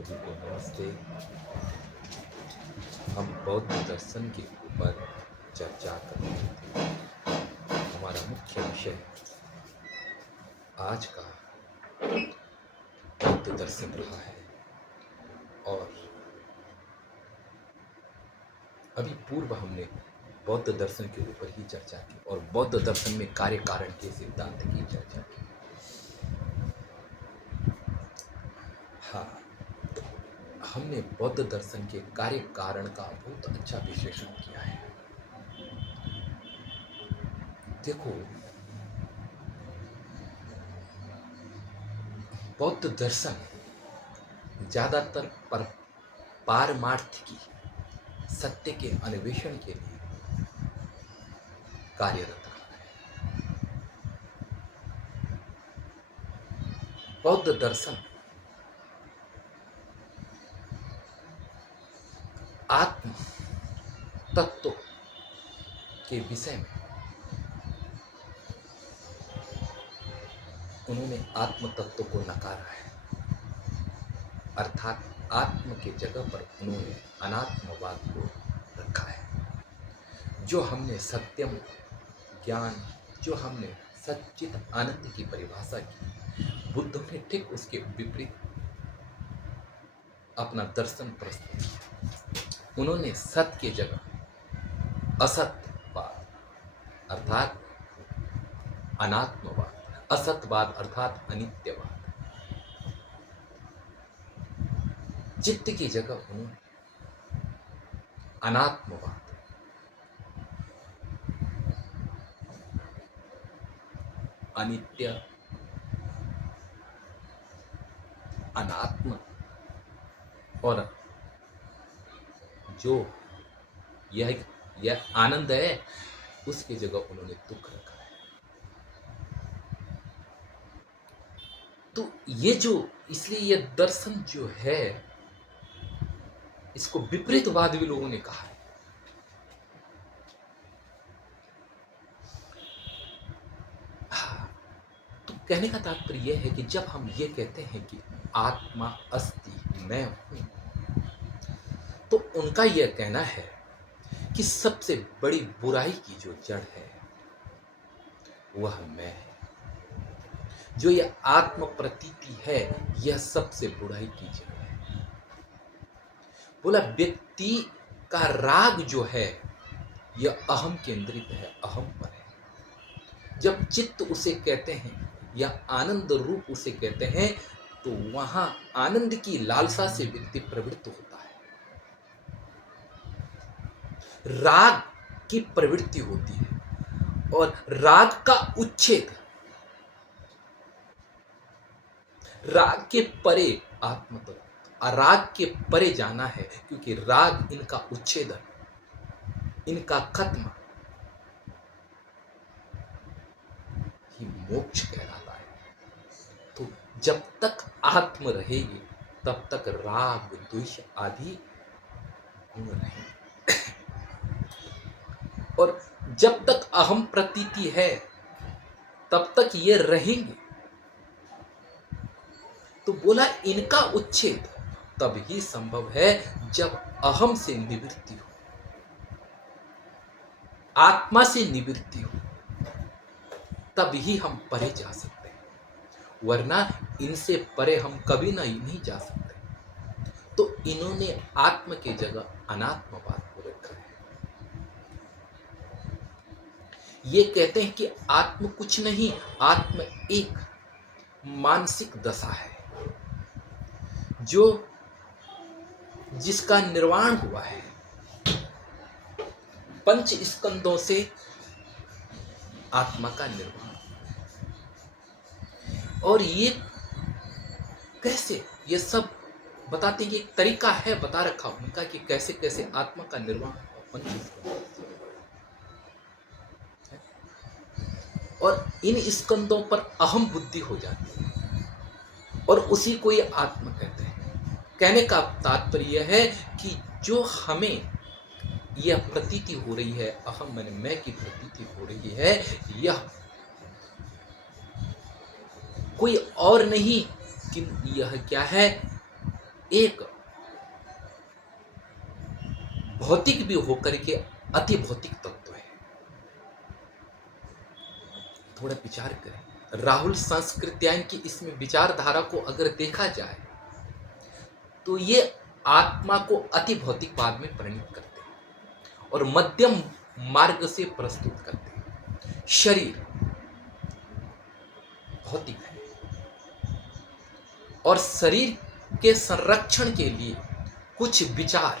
सभी को नमस्ते। हम बौद्ध दर्शन के ऊपर चर्चा कर रहे थे। हमारा मुख्य विषय आज का बौद्ध दर्शन रहा है और अभी पूर्व हमने बौद्ध दर्शन के ऊपर ही चर्चा की और बौद्ध दर्शन में कार्य कारण के सिद्धांत की चर्चा की। हाँ, हमने बौद्ध दर्शन के कार्य कारण का बहुत अच्छा विश्लेषण किया है। देखो, बौद्ध दर्शन ज्यादातर पारमार्थ की सत्य के अन्वेषण के लिए कार्यरत रहा है। बौद्ध दर्शन आत्म तत्व के विषय में उन्होंने आत्म तत्व को नकारा है, अर्थात आत्म के जगह पर उन्होंने अनात्मवाद को रखा है। जो हमने सत्यम ज्ञान, जो हमने सच्चित आनंद की परिभाषा की, बुद्ध ने ठीक उसके विपरीत अपना दर्शन प्रस्तुत किया। उन्होंने सत्य के जगह असत्यवाद अर्थात अनात्मवाद, असतवाद अर्थात अनित्यवाद, चित्त की जगह उन्होंने अनात्मवाद, अनित्य, अनात्म और जो यह आनंद है उसकी जगह उन्होंने दुख रखा है। तो ये जो इसलिए ये दर्शन जो है इसको विपरीतवाद भी लोगों ने कहा है। तो कहने का तात्पर्य यह है कि जब हम ये कहते हैं कि आत्मा अस्ति, मैं हूं, तो उनका यह कहना है कि सबसे बड़ी बुराई की जो जड़ है वह मैं है। जो यह आत्म प्रतीति है यह सबसे बुराई की जड़ है। बोला व्यक्ति का राग जो है यह अहम केंद्रित है, अहम पर है। जब चित्त उसे कहते हैं या आनंद रूप उसे कहते हैं तो वहां आनंद की लालसा से व्यक्ति प्रवृत्त होता है, राग की प्रवृत्ति होती है और राग का उच्छेद, राग के परे आत्म तत्व, राग के परे जाना है, क्योंकि राग इनका उच्छेद, इनका खत्म ही मोक्ष कहलाता है। तो जब तक आत्म रहेगी तब तक राग द्वेष आदि गुण रहेंगे और जब तक अहम प्रतीति है तब तक ये रहेंगे। तो बोला इनका उच्छेद तब ही संभव है जब अहम से निवृत्ति हो, आत्मा से निवृत्ति हो, तब ही हम परे जा सकते हैं, वरना इनसे परे हम कभी नहीं जा सकते। तो इन्होंने आत्म के जगह अनात्मवाद को रखा है। ये कहते हैं कि आत्म कुछ नहीं, आत्म एक मानसिक दशा है जो जिसका निर्वाण हुआ है पंच स्कंदों से, आत्मा का निर्वाण। और ये कैसे, ये सब बताते हैं कि एक तरीका है बता रखा उनका कि कैसे कैसे आत्मा का निर्वाण पंच स्कंदों से। और इन स्कंदों पर अहम बुद्धि हो जाती है और उसी को ये आत्मा कहते हैं। कहने का तात्पर्य यह है कि जो हमें यह प्रतीति हो रही है, अहम माने मैं की प्रतीति हो रही है, यह कोई और नहीं कि यह क्या है, एक भौतिक भी होकर के अति भौतिक तत्व है। थोड़ा विचार करें, राहुल संस्कृत्यायन की इसमें विचारधारा को अगर देखा जाए तो ये आत्मा को अति भौतिकवाद में परिणित करते हैं और मध्यम मार्ग से प्रस्तुत करते हैं। शरीर भौतिक है और शरीर के संरक्षण के लिए कुछ विचार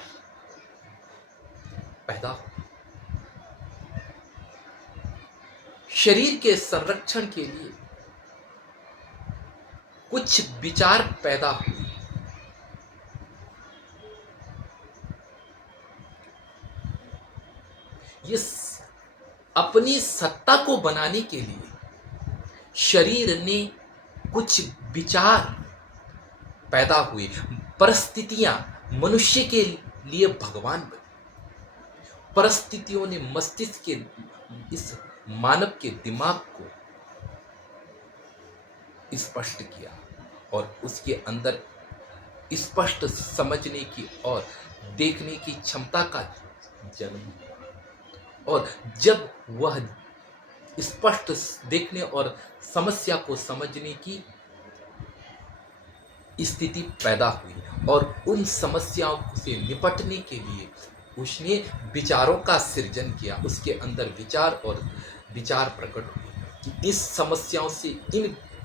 पैदा हो, शरीर के संरक्षण के लिए कुछ विचार पैदा हुए। ये अपनी सत्ता को बनाने के लिए शरीर ने कुछ विचार पैदा हुए, परिस्थितियां मनुष्य के लिए भगवान बनी। परिस्थितियों ने मस्तिष्क के इस मानव के दिमाग को स्पष्ट किया और उसके अंदर स्पष्ट समझने की और देखने की क्षमता का जन्म हुआ। और जब वह स्पष्ट देखने और समस्या को समझने की स्थिति पैदा हुई और उन समस्याओं से निपटने के लिए उसने विचारों का सृजन किया। उसके अंदर विचार और विचार प्रकट हुए कि इस समस्याओं से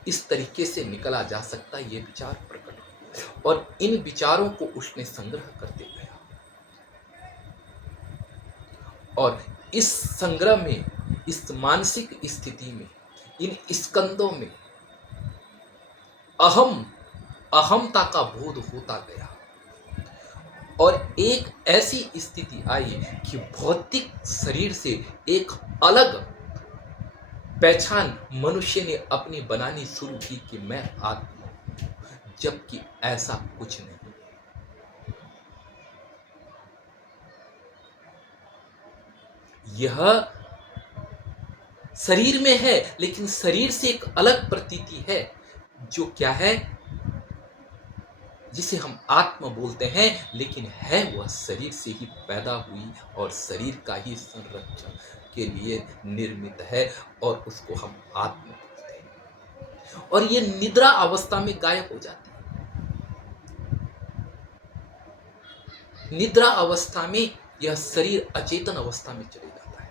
इस तरीके से निकला जा सकता है। ये विचार प्रकट हुए और इन विचारों को उसने संग्रह करते गया और इस संग्रह में, इस मानसिक स्थिति में, इन स्कंदों में अहमता का बोध होता गया और एक ऐसी स्थिति आई कि भौतिक शरीर से एक अलग पहचान मनुष्य ने अपनी बनानी शुरू की कि मैं आत्मा हूं, जबकि ऐसा कुछ नहीं। यह शरीर में है लेकिन शरीर से एक अलग प्रतीति है जो क्या है, जिसे हम आत्मा बोलते हैं, लेकिन है वह शरीर से ही पैदा हुई और शरीर का ही संरक्षण के लिए निर्मित है और उसको हम आत्मा बोलते हैं। और ये निद्रा अवस्था में गायब हो जाती है। निद्रा अवस्था में यह शरीर अचेतन अवस्था में चले जाता है,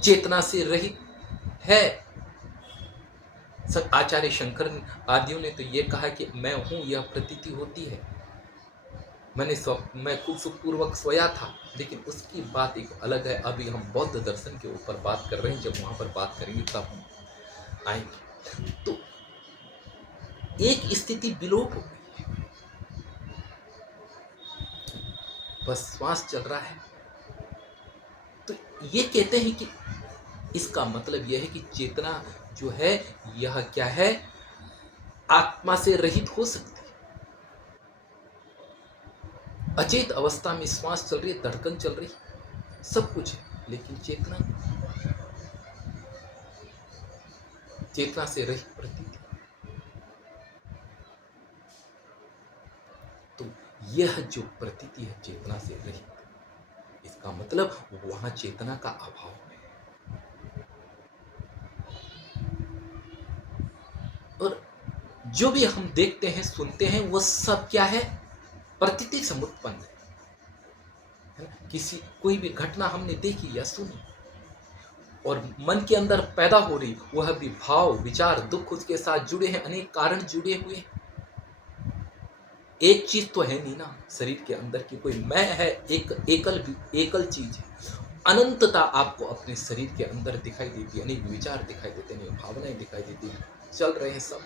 चेतना से रहित है। आचार्य शंकर आदियों ने तो ये कहा कि मैं हूं, यह प्रतीति होती है। मैं खूब सुखपूर्वक सोया था, लेकिन उसकी बात एक अलग है। अभी हम बौद्ध दर्शन के ऊपर बात कर रहे हैं, जब वहां पर बात करेंगे तब हम आएंगे। तो एक स्थिति विलोप हो गई है, बस श्वास चल रहा है। तो ये कहते हैं कि इसका मतलब यह है कि चेतना जो है यह क्या है, आत्मा से रहित हो सकती है। अचेत अवस्था में श्वास चल रही है, धड़कन चल रही है, सब कुछ है, लेकिन चेतना से रहित प्रतीति। तो यह जो प्रतीति है चेतना से रहित, इसका मतलब वहां चेतना का अभाव है। और जो भी हम देखते हैं, सुनते हैं, वो सब क्या है, प्रतीति से उत्पन्न है ना। कोई भी घटना हमने देखी या सुनी और मन के अंदर पैदा हो रही, वह भी भाव, विचार, दुख उसके साथ जुड़े हैं, अनेक कारण जुड़े हुए हैं। एक चीज तो है नहीं ना शरीर के अंदर की कोई मैं है, एकल चीज है। अनंतता आपको अपने शरीर के अंदर दिखाई देती है, अनेक विचार दिखाई देते हैं, अनेक भावनाएं दिखाई देती हैं, चल रहे हैं सब।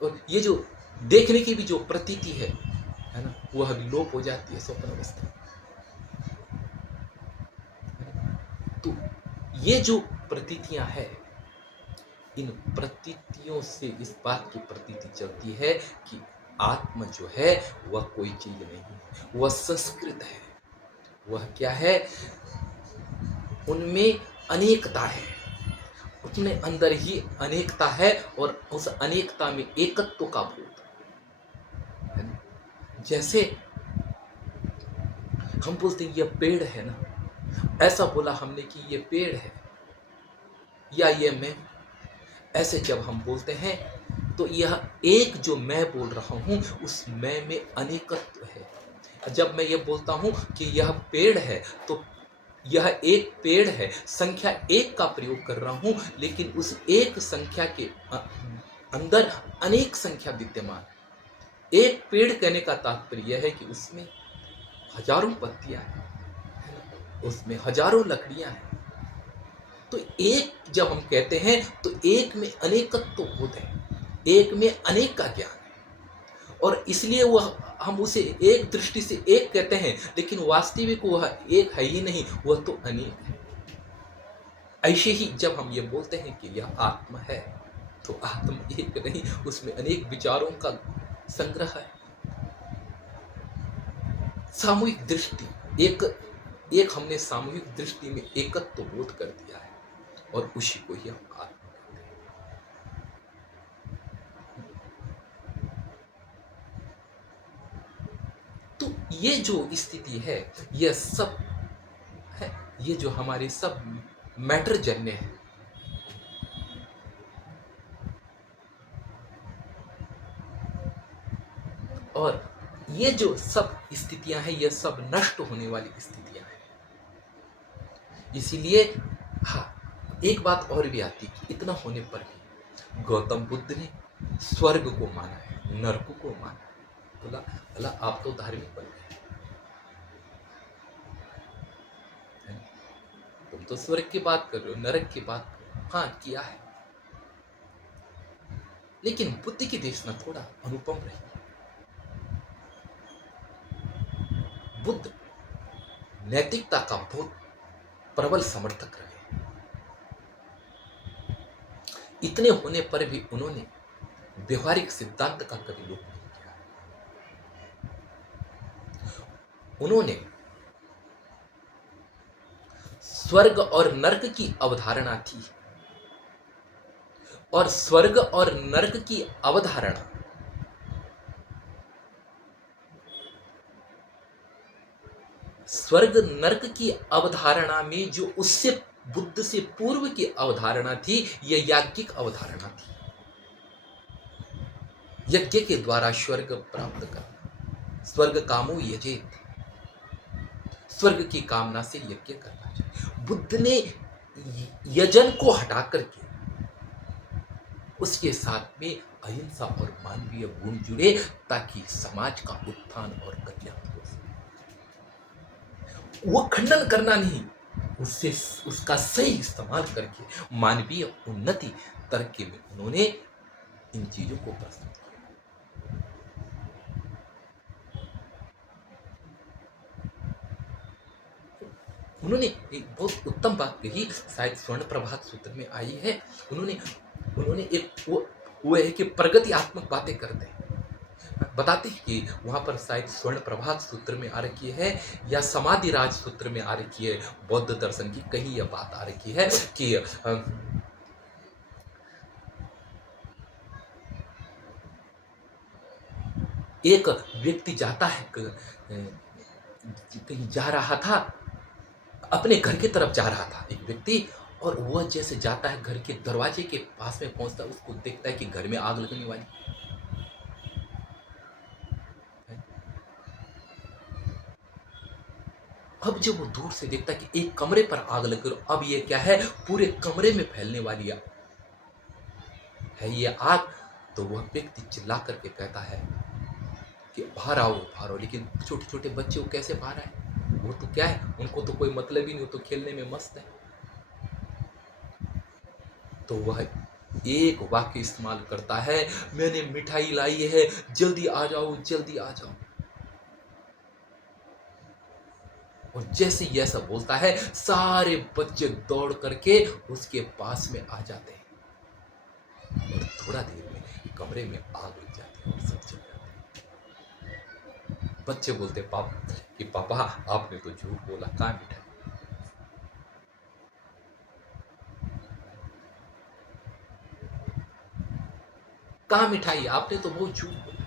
और ये जो देखने की भी जो प्रतीति है ना, वह विलोप हो जाती है स्वप्न अवस्था। तो ये जो प्रतीतियां है, इन प्रतीतियों से इस बात की प्रतीति चलती है कि आत्मा जो है वह कोई चीज नहीं, वह संस्कृत है। वह क्या है, उनमें अनेकता है, अपने अंदर ही अनेकता है और उस अनेकता में एकत्व का बोध है ना? जैसे हम बोलते हैं ये पेड़ है ना, ऐसा बोला हमने कि ये पेड़ है या ये मैं, ऐसे जब हम बोलते हैं तो यह एक जो मैं बोल रहा हूं उस मैं में अनेकत्व है। जब मैं ये बोलता हूं कि यह पेड़ है तो यह एक पेड़ है, संख्या एक का प्रयोग कर रहा हूं, लेकिन उस एक संख्या के अंदर अनेक संख्या विद्यमान। एक पेड़ कहने का तात्पर्य यह है कि उसमें हजारों पत्तियां हैं, उसमें हजारों लकड़ियां हैं। तो एक जब हम कहते हैं तो एक में अनेकत्व होते हैं, एक में अनेक का ज्ञान है, और इसलिए वह हम उसे एक दृष्टि से एक कहते हैं, लेकिन वास्तविक वह एक है ही नहीं, वह तो अनेक है। ऐसे ही जब हम ये बोलते हैं कि यह आत्मा है तो आत्मा एक नहीं, उसमें अनेक विचारों का संग्रह है। सामूहिक दृष्टि एक एक हमने सामूहिक दृष्टि में एकत्व बोध कर दिया है और उसी को ही हम आत्मा कहते हैं। तो ये जो स्थिति है, यह सब है, ये जो हमारे सब मैटर जन्य है, और ये जो सब स्थितियां हैं ये सब नष्ट होने वाली स्थितियां हैं। इसीलिए हाँ, एक बात और भी आती कि इतना होने पर भी गौतम बुद्ध ने स्वर्ग को माना है, नरक को माना है। बोला भला आप तो धार्मिक बन गए, तुम तो स्वर्ग की बात कर रहे हो, नरक की बात कर रहे हो। हाँ किया है, लेकिन बुद्ध की देशना थोड़ा अनुपम रही। बुद्ध नैतिकता का बहुत प्रबल समर्थक रहे। इतने होने पर भी उन्होंने व्यवहारिक सिद्धांत का कभी लोप नहीं किया। उन्होंने स्वर्ग और नरक की अवधारणा थी, और स्वर्ग और नरक की अवधारणा स्वर्ग नरक की अवधारणा में जो उससे बुद्ध से पूर्व की अवधारणा थी, यह याज्ञिक अवधारणा थी। यज्ञ के द्वारा स्वर्ग प्राप्त करना, स्वर्ग कामो यजेत, स्वर्ग की कामना से यज्ञ करना चाहिए। बुद्ध ने यजन को हटा करके उसके साथ में अहिंसा और मानवीय गुण जुड़े, ताकि समाज का उत्थान और कल्याण हो सके। वो खंडन करना नहीं, उससे उसका सही इस्तेमाल करके मानवीय उन्नति तर्क में उन्होंने इन चीजों को प्रस्तुत किया। उन्होंने एक बहुत उत्तम बात कही, शायद स्वर्ण प्रभात सूत्र में आई है। उन्होंने एक वो है कि प्रगतियात्मक बातें करते हैं, बताते हैं कि वहां पर शायद स्वर्ण प्रभात सूत्र में आ रखी है या समाधि राज सूत्र में आ रखी है, बौद्ध दर्शन की कहीं यह बात आ रखी है कि एक व्यक्ति जाता है, कहीं जा रहा था, अपने घर की तरफ जा रहा था एक व्यक्ति, और वह जैसे जाता है घर के दरवाजे के पास में पहुंचता है, उसको देखता है कि घर में आग लगने वाली है। अब जब वो दूर से देखता है कि एक कमरे पर आग लग गई, अब ये क्या है, पूरे कमरे में फैलने वाली है ये आग, तो वह व्यक्ति चिल्ला करके कहता है कि बाहर आओ बाहर आओ। लेकिन छोटे छोटे बच्चे वो कैसे बाहर आए, वो तो क्या है, उनको तो कोई मतलब ही नहीं, वो तो खेलने में मस्त है। तो वह एक वाक्य इस्तेमाल करता है, मैंने मिठाई लाई है, जल्दी आ जाओ जल्दी आ जाओ। और जैसे ही ऐसा बोलता है, सारे बच्चे दौड़ करके उसके पास में आ जाते हैं, और थोड़ा देर में कमरे में आग लग जाती है और सब चल जाते हैं। बच्चे बोलते पापा आपने तो झूठ बोला, कहाँ मिठाई। कहाँ मिठाई? आपने तो बहुत झूठ बोला।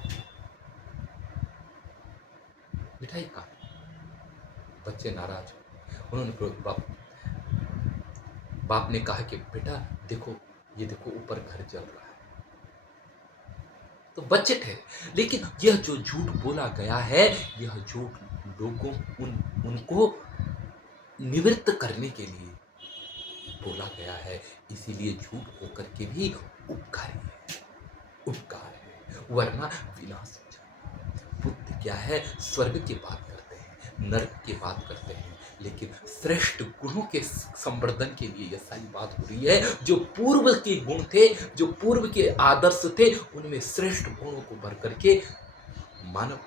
मिठाई कहाँ? बच्चे नाराज हो। उन्होंने बाप ने कहा कि बेटा देखो, ये देखो ऊपर घर जल रहा है। तो बच्चे ठहरे, लेकिन यह जो झूठ बोला गया है, यह झूठ लोगों उनको निवृत्त करने के लिए बोला गया है। इसीलिए झूठ होकर के भी उपकारी है, उपकार है, वरना विनाश हो जाए। बुद्ध क्या है, स्वर्ग की बात करते हैं, नरक की बात करते हैं, लेकिन श्रेष्ठ गुणों के संवर्धन के लिए यह सारी बात हो रही है। जो पूर्व के गुण थे, जो पूर्व के आदर्श थे, उनमें श्रेष्ठ गुणों को भर करके मानव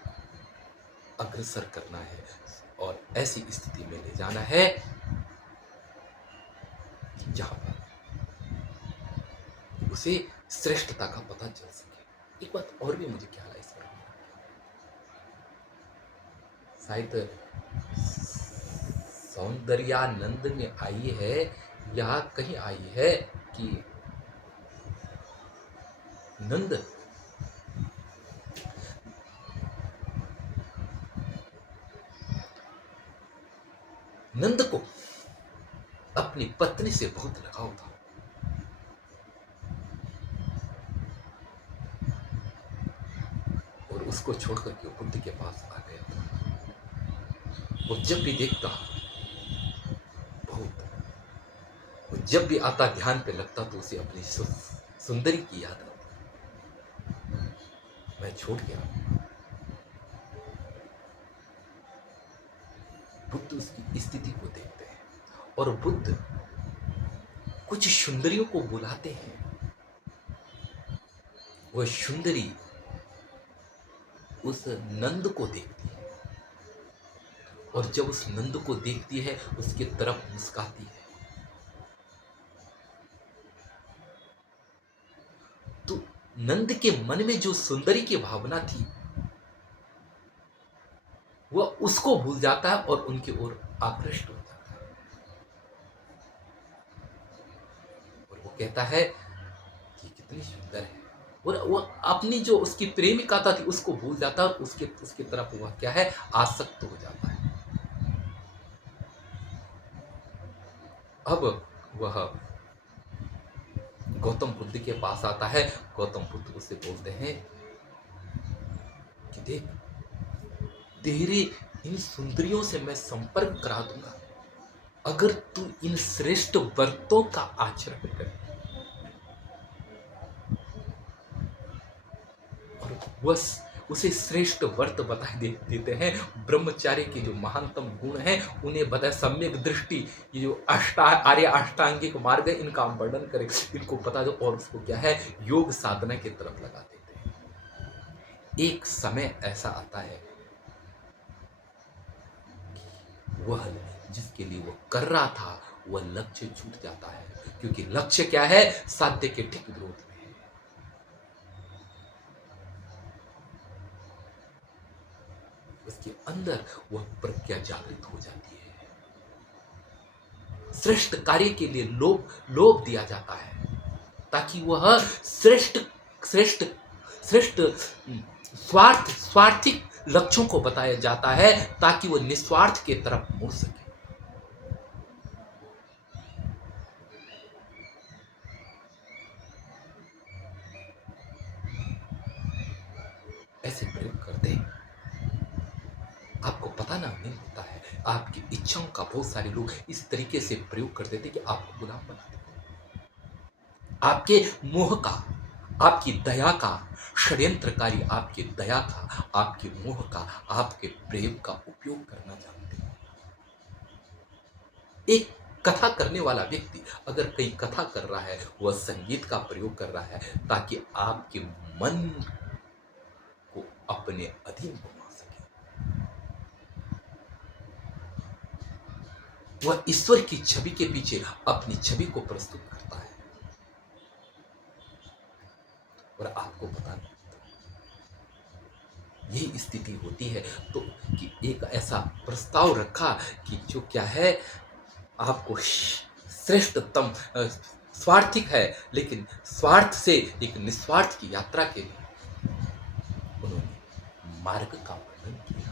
अग्रसर करना है और ऐसी स्थिति में ले जाना है जहां पर उसे श्रेष्ठता का पता चल सके। एक बात और भी मुझे ख्याल है इस पर, शायद सौंदर्यानंद में आई है या कहीं आई है कि नंद को अपनी पत्नी से बहुत लगाव था और उसको छोड़कर के बुद्ध के पास आ गया था। वो जब भी देखता बहुत, वो जब भी आता ध्यान पे लगता तो उसे अपनी सुंदरी की याद आती। मैं छोड़ गया। बुद्ध उसकी स्थिति को देखते हैं और बुद्ध कुछ सुंदरियों को बुलाते हैं। वह सुंदरी उस नंद को देखती है और जब उस नंद को देखती है उसके तरफ मुस्काती है। तो नंद के मन में जो सुंदरी की भावना थी वह उसको भूल जाता है और उनकी ओर आकृष्ट हो जाता है और वो कहता है कि कितनी सुंदर है। और वो अपनी जो उसकी प्रेमिका था थी उसको भूल जाता है और उसकी तरफ वह क्या है, आसक्त हो जाता है। अब वह गौतम बुद्ध के पास आता है। गौतम बुद्ध उससे बोलते हैं कि देख, तेरे इन सुंदरियों से मैं संपर्क करा दूंगा अगर तू इन श्रेष्ठ व्रतों का आचरण करे। और वह उसे श्रेष्ठ व्रत बता देते हैं। ब्रह्मचार्य के जो महानतम गुण हैं उन्हें बताए, सम्यक दृष्टि, ये जो आर्य अष्टांगिक मार्ग है इनका हम वर्णन करें, इनको बता दो और उसको क्या है, योग साधना की तरफ लगा देते हैं। एक समय ऐसा आता है वह जिसके लिए वो कर रहा था वह लक्ष्य छूट जाता है, क्योंकि लक्ष्य क्या है, साध्य के ठीक विरोध में है। उसके अंदर वह प्रज्ञा जागृत हो जाती है। श्रेष्ठ कार्य के लिए लोभ दिया जाता है ताकि वह श्रेष्ठ श्रेष्ठ श्रेष्ठ स्वार्थिक लक्ष्यों को बताया जाता है ताकि वह निस्वार्थ के तरफ मुड़ सके। ऐसे प्रयोग करते हैं, आपको पता ना नहीं होता है, आपकी इच्छाओं का बहुत सारे लोग इस तरीके से प्रयोग कर देते कि आपको गुलाम बना देते। आपके मोह का, आपकी दया का, षड्यंत्रकारी आपकी दया का, आपके मोह का, आपके प्रेम का उपयोग करना जानते हैं। एक कथा करने वाला व्यक्ति अगर कहीं कथा कर रहा है, वह संगीत का प्रयोग कर रहा है ताकि आपके मन को अपने अधीन बना सके। वह ईश्वर की छवि के पीछे अपनी छवि को प्रस्तुत करता है और आपको पता नहीं, यही स्थिति होती है। तो कि एक ऐसा प्रस्ताव रखा कि जो क्या है, आपको श्रेष्ठतम स्वार्थिक है, लेकिन स्वार्थ से एक निस्वार्थ की यात्रा के लिए उन्होंने मार्ग का वर्णन किया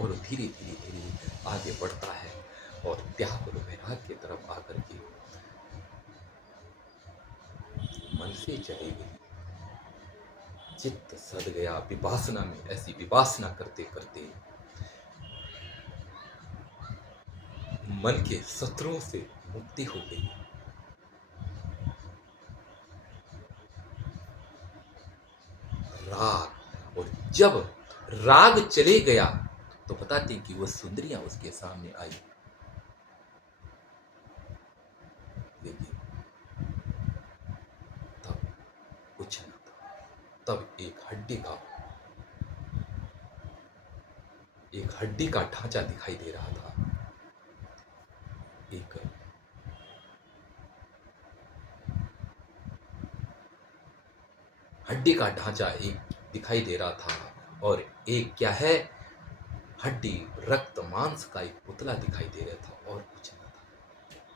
और धीरे धीरे धीरे आगे बढ़ता है और त्याग और वैराग की तरफ आकर के मन से चले गए, चित्त सद गया विपासना में। ऐसी विपासना करते करते मन के शत्रुओं से मुक्ति हो गई। राग, और जब राग चले गया तो बताते कि वह सुंदरियां उसके सामने आई, लेकिन तब कुछ न था। तब एक हड्डी का ढांचा दिखाई दे रहा था। एक हड्डी का ढांचा एक दिखाई दे रहा था और एक क्या है, हड्डी रक्त मांस का एक पुतला दिखाई दे रहा था और कुछ नहीं था,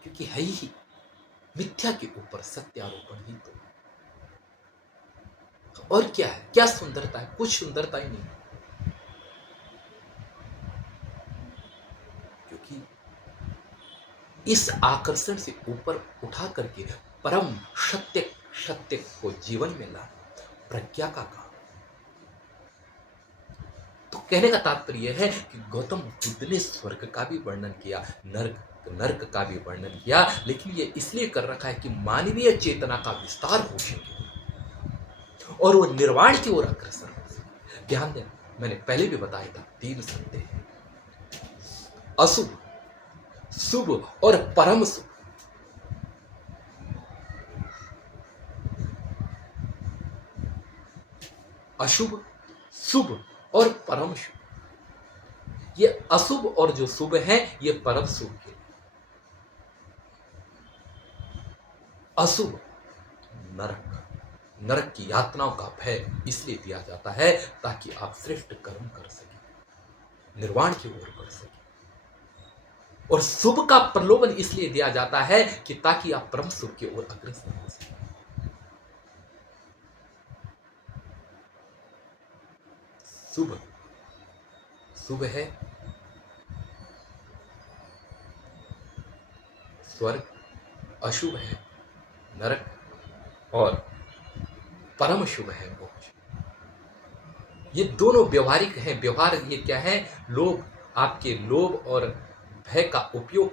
क्योंकि है ही मिथ्या के ऊपर सत्यारोपण ही तो। और क्या है, क्या सुंदरता है? कुछ सुंदरता ही नहीं, क्योंकि इस आकर्षण से ऊपर उठा करके परम सत्य को जीवन में ला प्रज्ञा का काम। तो कहने का तात्पर्य है कि गौतम बुद्ध ने स्वर्ग का भी वर्णन किया, नर्क का भी वर्णन किया, लेकिन ये इसलिए कर रखा है कि मानवीय चेतना का विस्तार हो सके और वो निर्वाण की ओर अग्रसर हो सके। ध्यान देना, मैंने पहले भी बताया था, 3 संदेह हैं, अशुभ, शुभ और परम शुभ। अशुभ, शुभ और परम शुभ। ये अशुभ और जो शुभ है ये परम शुभ के लिए। अशुभ नरक की यातनाओं का भय इसलिए दिया जाता है ताकि आप श्रेष्ठ कर्म कर सकें, निर्वाण की ओर बढ़ सकें। और शुभ का प्रलोभन इसलिए दिया जाता है कि ताकि आप परम सुख की ओर अग्रसर हो सकें। शुभ है स्वर्ग, अशुभ है नरक और परम शुभ है मोक्ष। ये दोनों व्यवहारिक हैं। व्यवहार ये क्या है? लोभ, आपके लोभ और भय का उपयोग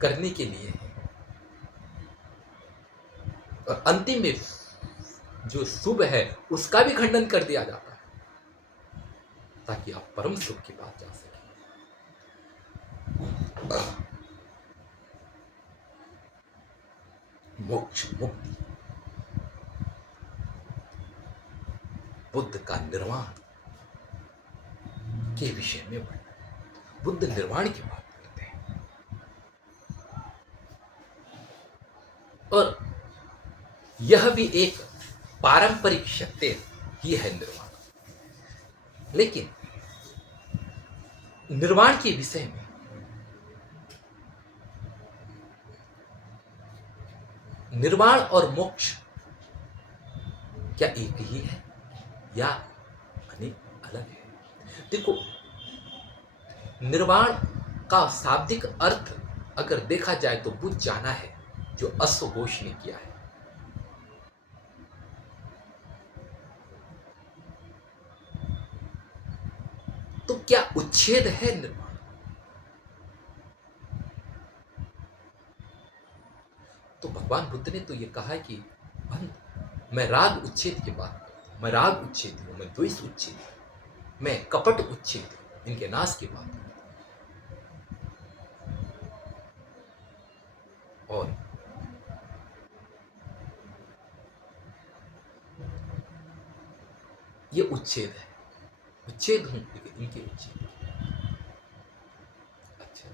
करने के लिए है। और अंतिम में जो शुभ है उसका भी खंडन कर दिया जाता है ताकि आप परम सुख की बात जा सके। मोक्ष, मुक्ति, बुद्ध का निर्वाण के विषय में वर्णन। बुद्ध निर्वाण की बात करते हैं और यह भी एक पारंपरिक सत्य ही है निर्वाण। लेकिन निर्वाण के विषय में निर्वाण और मोक्ष क्या एक ही है या अनेक अलग है? देखो, निर्वाण का शाब्दिक अर्थ अगर देखा जाए तो बुझ जाना है, जो अश्वघोष ने किया है। तो क्या उच्छेद है निर्वाण? तो भगवान बुद्ध ने तो ये कहा है कि मैं राग उच्छेद की बात करता हूं, मैं राग उच्छेद हूं, मैं द्वेष उच्छेद हूं, मैं कपट उच्छेद हूं, इनके नाश की बात करता हूं। और ये उच्छेद है, उच्छेद हूं लेकिन इनके उच्छेद। अच्छा,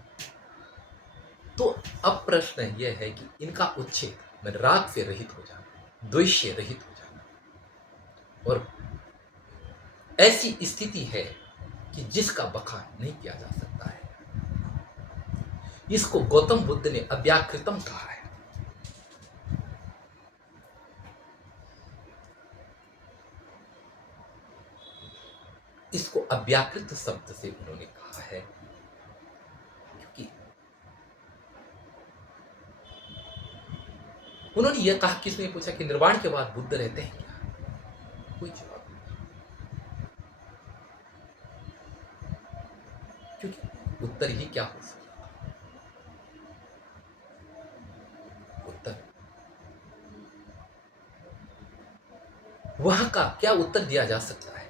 तो अब प्रश्न यह है कि इनका उच्छेद, मैं राग से रहित हो जाना, द्वेष से रहित हो जाना, और ऐसी स्थिति है कि जिसका बखान नहीं किया जा सकता है। इसको गौतम बुद्ध ने अव्याकृतम कहा है। इसको अव्याकृत शब्द से उन्होंने कहा है, क्योंकि उन्होंने यह कहा, किसने पूछा कि निर्वाण के बाद बुद्ध रहते हैं क्या? कोई जवाब नहीं, क्योंकि उत्तर ही क्या हो सकता? उत्तर वहां का क्या उत्तर दिया जा सकता है?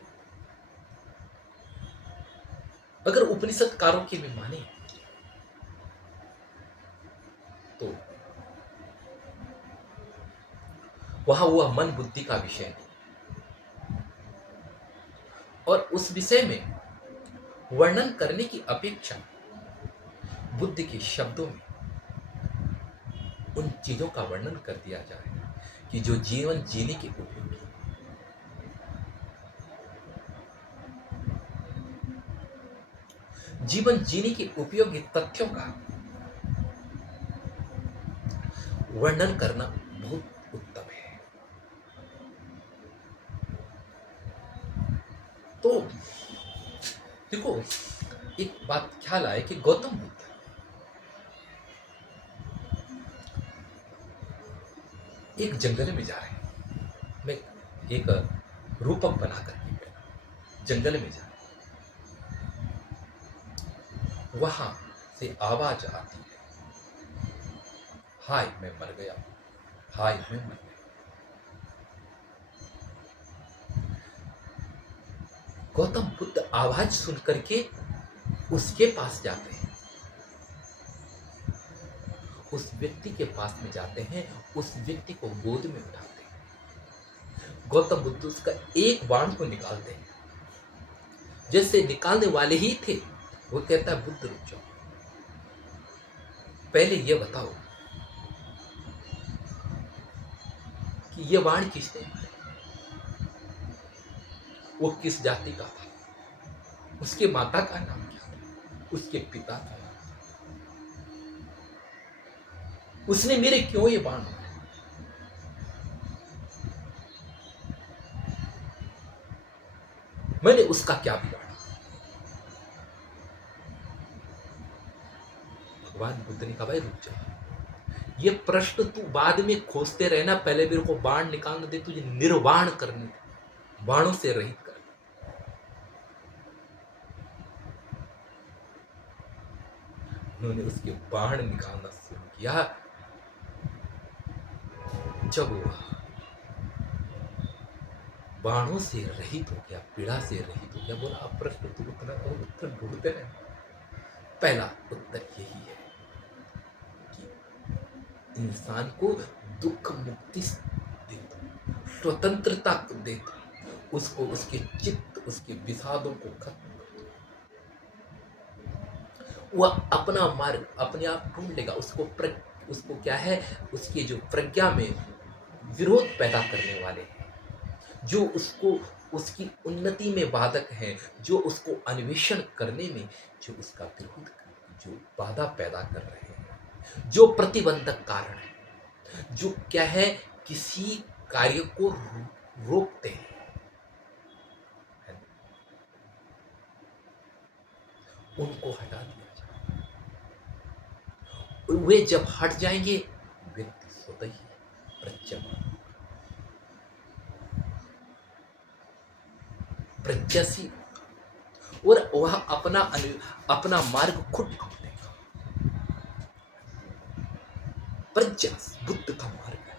अगर उपनिषदकारों की भी माने तो वहां वह मन बुद्धि का विषय नहीं, और उस विषय में वर्णन करने की अपेक्षा बुद्ध के शब्दों में उन चीजों का वर्णन कर दिया जाए कि जो जीवन जीने के उपयोगी, जीवन जीने के उपयोगी तथ्यों का वर्णन करना बहुत उत्तम है। तो देखो, एक बात ख्याल आए कि गौतम बुद्ध एक जंगल में जा रहे हैं। मैं एक रूपक बना करके जंगल में जा रहे हैं। वहां से आवाज आती है, हाय मैं मर गया, हाय मैं मर गया। गौतम बुद्ध आवाज सुन करके उसके पास जाते हैं, उस व्यक्ति के पास में जाते हैं, उस व्यक्ति को गोद में उठाते हैं। गौतम बुद्ध उसका एक बाण को निकालते हैं, जैसे निकालने वाले ही थे, वो कहता है, बुद्ध रुक जाओ, पहले ये बताओ कि ये बाण किसने मारा, वो किस जाति का था, उसके माता का नाम क्या था, उसके पिता का नाम, उसने मेरे क्यों ये बाण मारा, मैंने उसका क्या बिगाड़ा। भगवान बुद्ध ने कहा, भाई रुक जा, ये प्रश्न तू बाद में खोजते रहना, पहले मेरे को बाण निकालने दे, तुझे निर्वाण करने दे, बाणों से रहित कर। उन्होंने उसके बाण निकालना शुरू किया। जब वो बाणों से रहित हो गया, पीड़ा से रहित हो गया, बोला, अब प्रश्न तू उतना करो, उत्तर ढूंढते रहे। पहला उत्तर यही है कि इंसान को दुख मुक्ति दे दो, स्वतंत्रता दे दो, उसको उसके चित्त, उसके विषादों को खत्म कर दो, वह अपना मार्ग अपने आप ढूंढ लेगा। उसको क्या है, उसकी जो प्रज्ञा में विरोध पैदा करने वाले हैं, जो उसको उसकी उन्नति में बाधक हैं, जो उसको अन्वेषण करने में जो उसका विरोध जो बाधा पैदा कर रहे हैं, जो प्रतिबंधक कारण है, जो क्या है, किसी कार्य को रोकते हैं, उनको हटा दिया जाए। वे जब हट जाएंगे, व्यक्ति स्वतः ही प्रज्ञाशील, और वह अपना मार्ग खुद ढूंढ लेगा। प्रज्ञा बुद्ध का मार्ग है,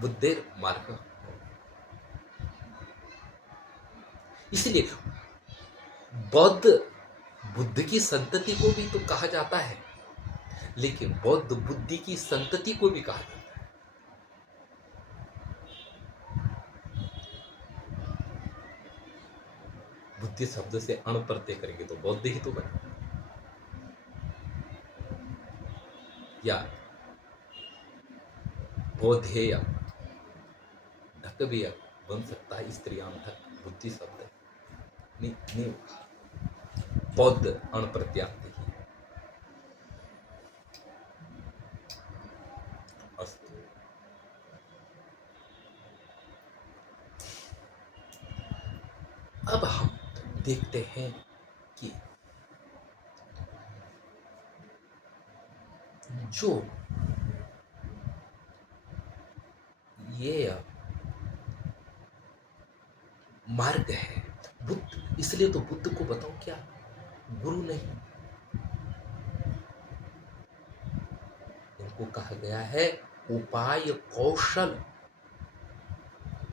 बुद्धेर मार्ग। इसलिए बौद्ध बुद्ध की संतति को भी तो कहा जाता है, लेकिन बौद्ध बुद्धि की संतति को भी कहा जाता है। बुद्धि शब्द से अण प्रत्यय करेंगे तो बौद्ध ही तो बने, या बोधेय ढक भी बन सकता है, स्त्रियां ढक, बुद्धि शब्द नहीं, बौद्ध अण प्रत्यांत ही है। अस्तु। अब हम देखते हैं कि जो ये मार्ग है, बुद्ध, इसलिए तो बुद्ध को बताओ क्या गुरु नहीं, उनको कहा गया है उपाय कौशल,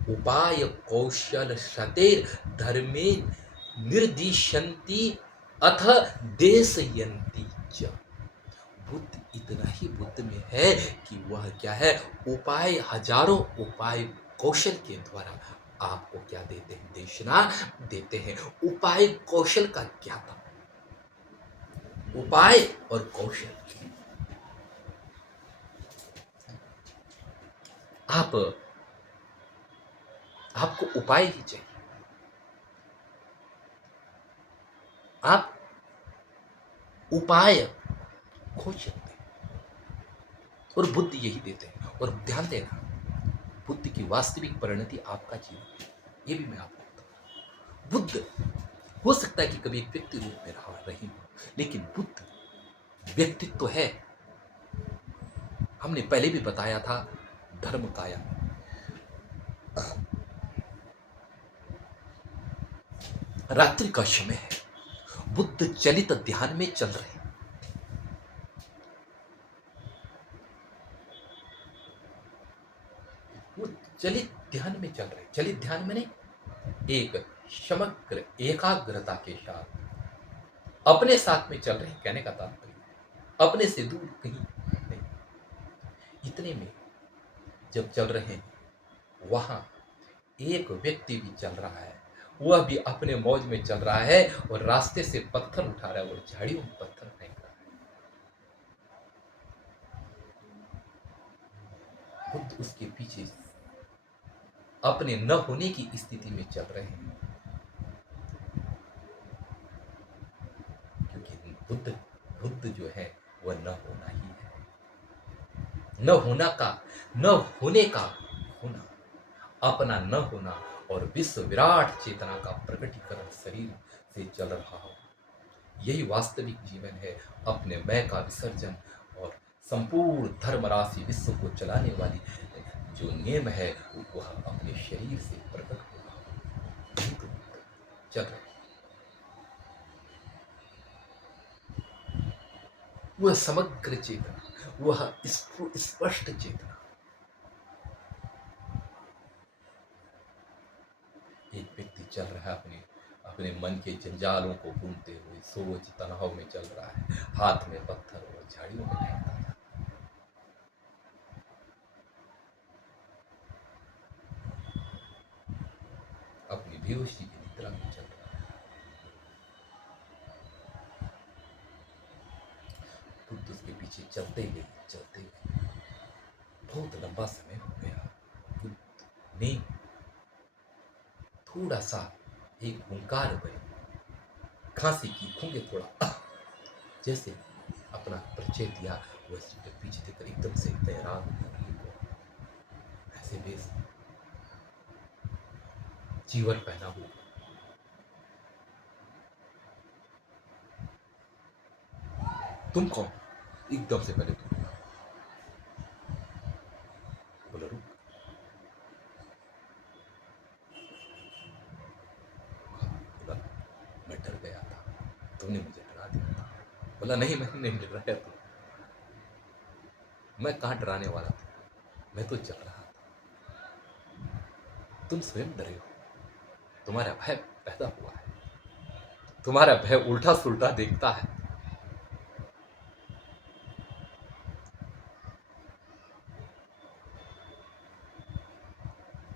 उपाय कौशल शतेर धर्मे निर्दिशन्ति अथ देशयन्ति च। बुद्ध इतना ही बुद्ध में है कि वह क्या है, उपाय, हजारों उपाय कौशल के द्वारा आपको क्या देते हैं, देशना देते हैं। उपाय कौशल का क्या था, उपाय और कौशल, आपको उपाय ही चाहिए, आप उपाय खोज सकते हैं और बुद्ध यही देते हैं। और ध्यान देना, बुद्ध की वास्तविक परिणति आपका जीवन है, ये भी मैं आपको बताऊं। बुद्ध हो सकता है कि कभी एक व्यक्ति रूप में रहा रही हो, लेकिन बुद्ध व्यक्तित्व है। हमने पहले भी बताया था, धर्म काया, रात्रि का समय है, बुद्ध चलित ध्यान में चल रहे हैं। वो चलित ध्यान में चल रहे हैं। चलित ध्यान में नहीं, एक समग्र एकाग्रता के साथ अपने साथ में चल रहे हैं, कहने का तात्पर्य अपने से दूर कहीं नहीं। इतने में जब चल रहे हैं, वहां एक व्यक्ति भी चल रहा है, वह भी अपने मौज में चल रहा है और रास्ते से पत्थर उठा रहा है और झाड़ियों में पत्थर फेंक रहा है। बुद्ध उसके पीछे अपने न होने की स्थिति में चल रहे हैं, क्योंकि बुद्ध बुद्ध जो है वह न होना ही है, न होना का, न होने का होना, अपना न होना और विश्व विराट चेतना का प्रकटीकरण शरीर से चल रहा हो, यही वास्तविक जीवन है। अपने मैं का विसर्जन और संपूर्ण धर्म राशि विश्व को चलाने वाली जो नियम है वह अपने शरीर से प्रकट होगा। यही तो चल रहा है। वह समग्र चेतना, वह स्पष्ट चेतना, एक व्यक्ति चल रहा है अपने अपने मन के जंजालों को घूमते हुए, सोच तनाव में चल रहा है, हाथ में पत्थर और झाड़ियों में फेंकता है। अपनी बेहोशी की निद्रा में चल रहा है। बुद्ध उसके पीछे चलते गए, बहुत लंबा समय हो गया। बुद्ध ने थोड़ा सा एक हुंकार भरी खांसी की, खूंगे थोड़ा जैसे अपना परिचय दिया, वह पीछे देखकर एकदम से तैराक ऐसे बेस जीवन पहना हुआ, तुम कौन? एकदम से पहले तुम बोला, रुक। बोला, मैं डर गया था, तुमने मुझे डरा दिया था। बोला, नहीं मैंने नहीं डराया था, मैं कहाँ डराने वाला था, मैं तो चल रहा था, तुम स्वयं डरे हो, तुम्हारा भय पैदा हुआ है, तुम्हारा भय उल्टा सुल्टा देखता है,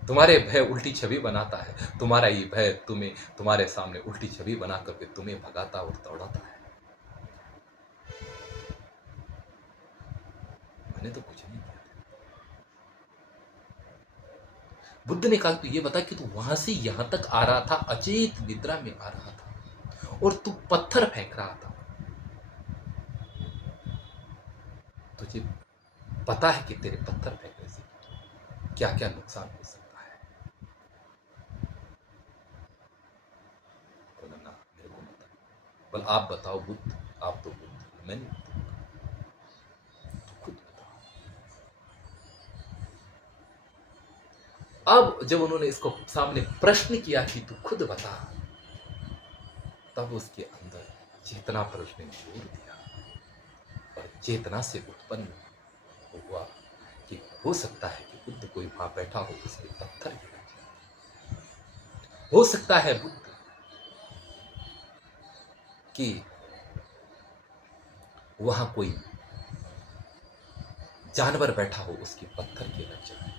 तुम्हारे भय उल्टी छवि बनाता है, तुम्हारा ये भय तुम्हें तुम्हारे सामने उल्टी छवि बना करके तुम्हें भगाता और दौड़ाता है। मैंने तो कुछ नहीं किया। बुद्ध ने कहा, तू ये बता कि तू वहां से यहां तक आ रहा था, अचेत निद्रा में आ रहा था और तू पत्थर फेंक रहा था, तुझे पता है कि तेरे पत्थर फेंकने से क्या क्या नुकसान हो सकता है? बोल आप बताओ बुद्ध, आप तो बुद्ध, मैं नहीं बुद्ध, तो खुद बताओ। अब जब उन्होंने इसको सामने प्रश्न किया कि तू खुद बता, तब उसके अंदर चेतना पर उसने जोर दिया और चेतना से उत्पन्न हुआ कि हो सकता है कि बुद्ध कोई वहां बैठा हो, उसके पत्थर गिरा जाए। हो सकता है बुद्ध कि वहां कोई जानवर बैठा हो, उसके पत्थर गिर जाए।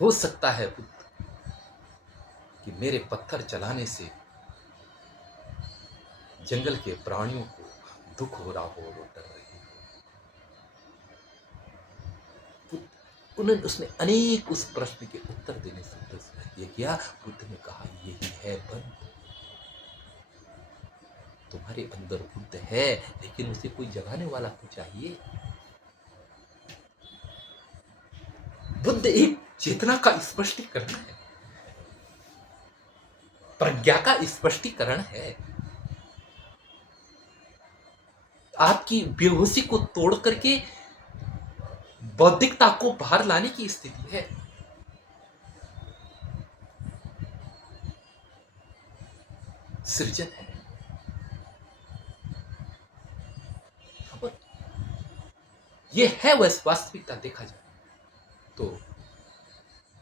हो सकता है बुद्ध कि मेरे पत्थर चलाने से जंगल के प्राणियों को दुख हो रहा हो और वो डर रहे हो। उन्होंने उसने अनेक उस प्रश्न के उत्तर देने से ये किया। बुद्ध ने कहा यही है बंद, तुम्हारे अंदर बुद्ध है, लेकिन उसे कोई जगाने वाला तो चाहिए। बुद्ध एक चेतना का स्पष्टीकरण है, प्रज्ञा का स्पष्टीकरण है। आपकी बेहोशी को तोड़ करके बौद्धिकता को बाहर लाने की स्थिति है। सृजन है। और ये है वह वास्तविकता देखा जाए तो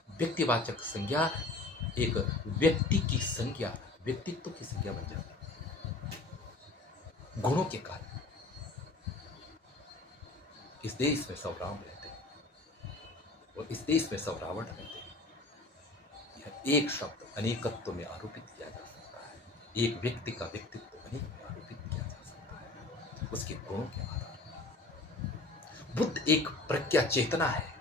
व्यक्तिवाचक संज्ञा एक व्यक्ति की संज्ञा, व्यक्तित्व की संज्ञा बन जाती है गुणों के कारण। इस देश में सब राम रहते हैं और इस देश में सब रावण रहते हैं। यह एक शब्द अनेकत्व में आरोपित किया जा सकता है। एक व्यक्ति का व्यक्तित्व अनेक में आरोपित किया जा सकता है उसके गुणों के आधार पर। बुद्ध एक प्रज्ञा चेतना है,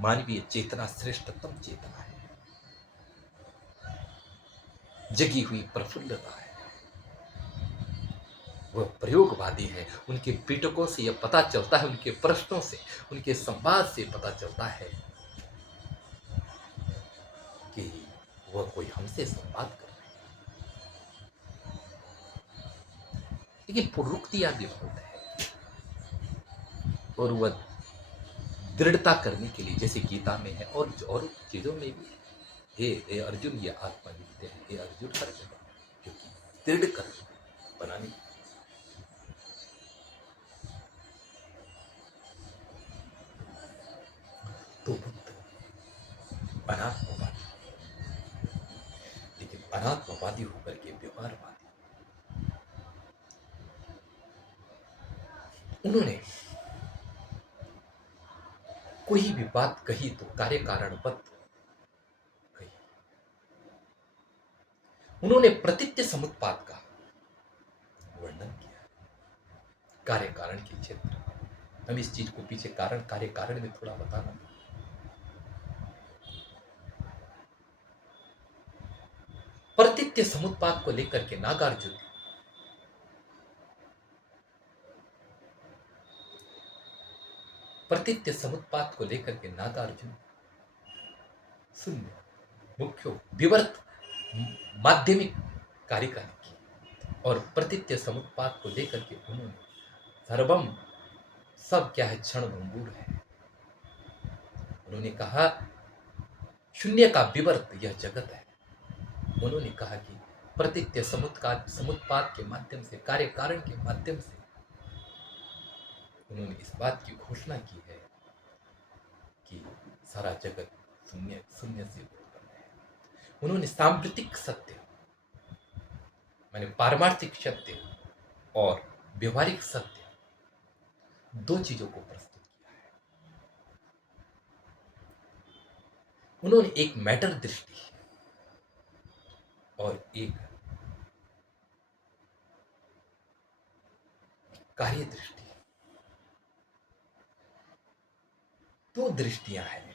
मानवीय चेतना श्रेष्ठतम चेतना है, जगी हुई प्रफुल्लता है। वह प्रयोगवादी है। उनके पीटकों से यह पता चलता है, उनके प्रश्नों से, उनके संवाद से पता चलता है कि वह कोई हमसे संवाद कर रहे हैं। लेकिन पुनरुक्तियां भी बहुत है और वह दृढ़ता करने के लिए, जैसे गीता में है और चीजों में भी, हे अर्जुन ये आत्मा नित्य है, हे अर्जुन हर जगह, क्योंकि दृढ़ कर बनाने। तो बुद्ध अनात्मवादी, लेकिन अनात्मवादी होकर के व्यवहारवादी। उन्होंने कोई भी बात कही तो कार्य कारणबद्ध कही। उन्होंने प्रतित्य समुत्पाद का वर्णन किया, कार्य कारण के क्षेत्र। हम इस चीज को पीछे कारण कार्य कारण में थोड़ा बताना। प्रतित्य समुत्पाद को लेकर के नागार्जुन प्रतित्य समुत्पाद को लेकर के नागार्जुन शून्य मुख्य विवर्त माध्यमिक कार्यकारिणी की, और प्रतित्य समुत्पाद को लेकर के उन्होंने सर्वम सब क्या है क्षण भंगुर है। उन्होंने कहा शून्य का विवर्त यह जगत है। उन्होंने कहा कि प्रतित्य समुत्पाद के माध्यम से, कार्य कारण के माध्यम से उन्होंने इस बात की घोषणा की है कि सारा जगत शून्य शून्य से उत्पन्न है। उन्होंने सांप्रतिक सत्य माने पारमार्थिक सत्य और व्यवहारिक सत्य दो चीजों को प्रस्तुत किया है। उन्होंने एक मैटर दृष्टि और एक कार्य दृष्टि, दो दृष्टियां हैं।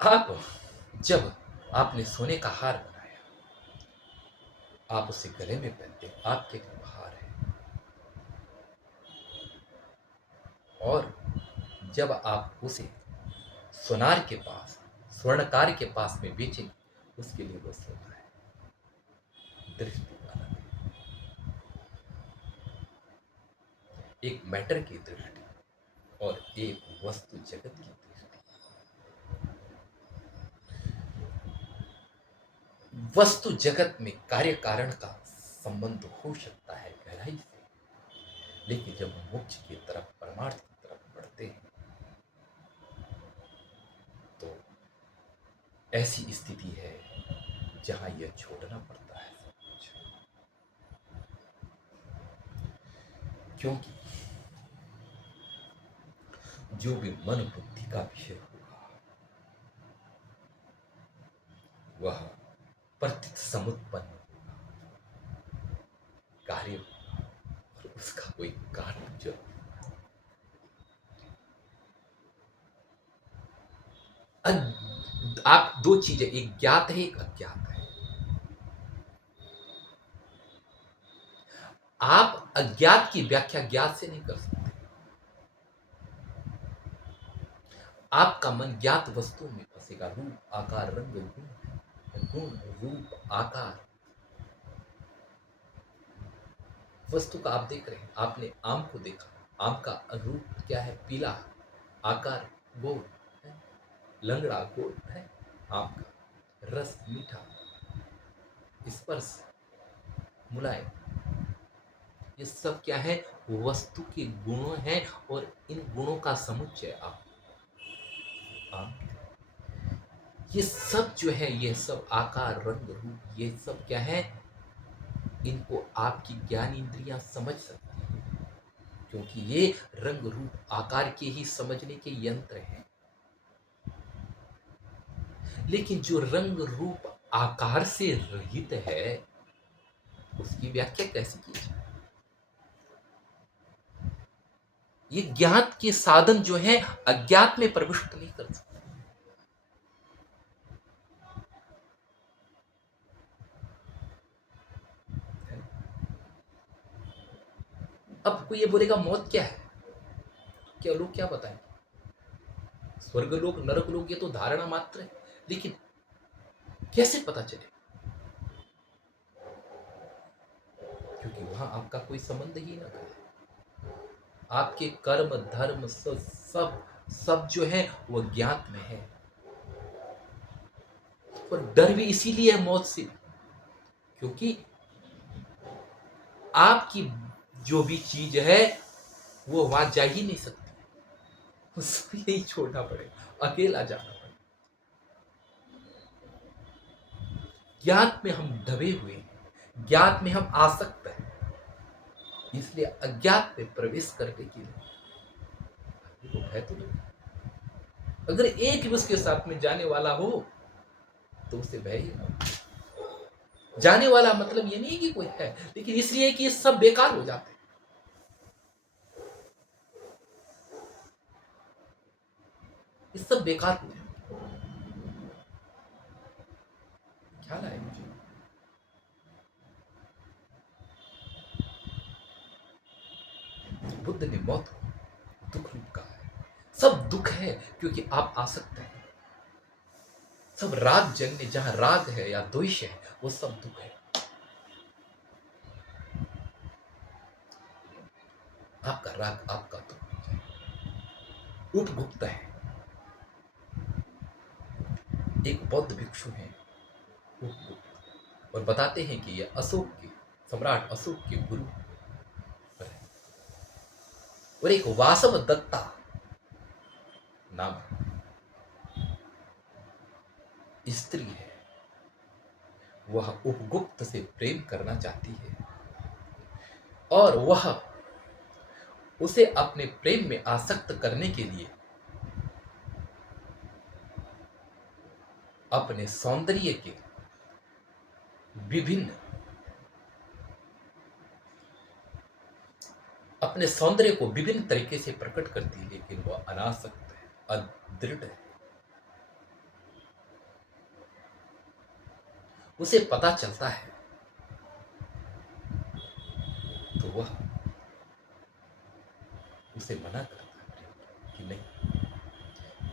आप जब आपने सोने का हार बनाया, आप उसे गले में पहनते, आपके लिए हार है। और जब आप उसे सोनार के पास, स्वर्णकार के पास में बेचेंगे, उसके लिए वो सोना है। दृष्टि अलग है। एक मैटर की दृष्टि और एक वस्तु जगत की दृष्टि। वस्तु जगत में कार्य कारण का संबंध हो सकता है गहराई से, लेकिन जब हम मोक्ष की तरफ, परमार्थ की तरफ बढ़ते हैं, तो ऐसी स्थिति है जहां यह छोड़ना पड़ता है सब कुछ। क्योंकि जो भी मन बुद्धि का विषय होगा, वह प्रतीत समुत्पन्न कार्य होगा और उसका कोई कारण जरूर। आप दो चीजें, एक ज्ञात है एक अज्ञात है। आप अज्ञात की व्याख्या ज्ञात से नहीं कर सकते। आपका मन ज्ञात वस्तु में फंसेगा। रूप आकार रंग गुण, गुण रूप आकार। वस्तु का आप देख रहे हैं, आपने आम को देखा, आम का रूप क्या है? पीला, आकार गोल है, लंगड़ा गोल है आम का, रस मीठा, स्पर्श मुलायम। ये सब क्या है? वस्तु के गुण हैं और इन गुणों का समुच्चय आम। ये सब जो है, ये सब आकार रंग रूप, ये सब क्या है? इनको आपकी ज्ञान इंद्रियां समझ सकती हैं, क्योंकि ये रंग रूप आकार के ही समझने के यंत्र हैं। लेकिन जो रंग रूप आकार से रहित है, उसकी व्याख्या कैसे की जाए? ये ज्ञात के साधन जो है अज्ञात में प्रविष्ट नहीं कर सकते। अब कोई ये बोलेगा मौत क्या है, क्या लोग क्या बताएंगे? स्वर्ग लोक नरक लोक ये तो धारणा मात्र है, लेकिन कैसे पता चले? क्योंकि वहां आपका कोई संबंध ही ना करे। आपके कर्म धर्म सब सब जो है वो ज्ञात में है। और डर भी इसीलिए है मौत से, क्योंकि आपकी जो भी चीज है वो वहां जा ही नहीं सकती, उसको यही छोड़ना पड़ेगा, अकेला जाना पड़ेगा। ज्ञात में हम दबे हुए हैं, ज्ञात में हम आसक्त हैं, इसलिए अज्ञात में प्रवेश करने के लिए है तो नहीं। अगर एक भी उसके साथ में जाने वाला हो तो उसे भय ही ना हो। जाने वाला मतलब ये नहीं कि कोई है, लेकिन इसलिए कि ये सब बेकार हो जाते हैं। ये सब बेकार हो जाते हैं। ख्याल आए मुझे? बुद्ध ने मौत को दुख रूप कहा है। सब दुख है क्योंकि आप आसक्त हैं। सब राग जन्य, जहां राग है या द्वेष है, वो सब दुख है। आपका राग आपका दुख। उपगुप्त है, एक बौद्ध भिक्षु है उपगुप्त, और बताते हैं कि यह अशोक के सम्राट अशोक के गुरु है। और एक वासव दत्ता नाम स्त्री है, वह उपगुप्त से प्रेम करना चाहती है और वह उसे अपने प्रेम में आसक्त करने के लिए अपने सौंदर्य के विभिन्न अपने सौंदर्य को विभिन्न तरीके से प्रकट करती है, लेकिन वह अनासक्त है, अदृढ़ है। उसे पता चलता है तो वह उसे मना करता है कि नहीं,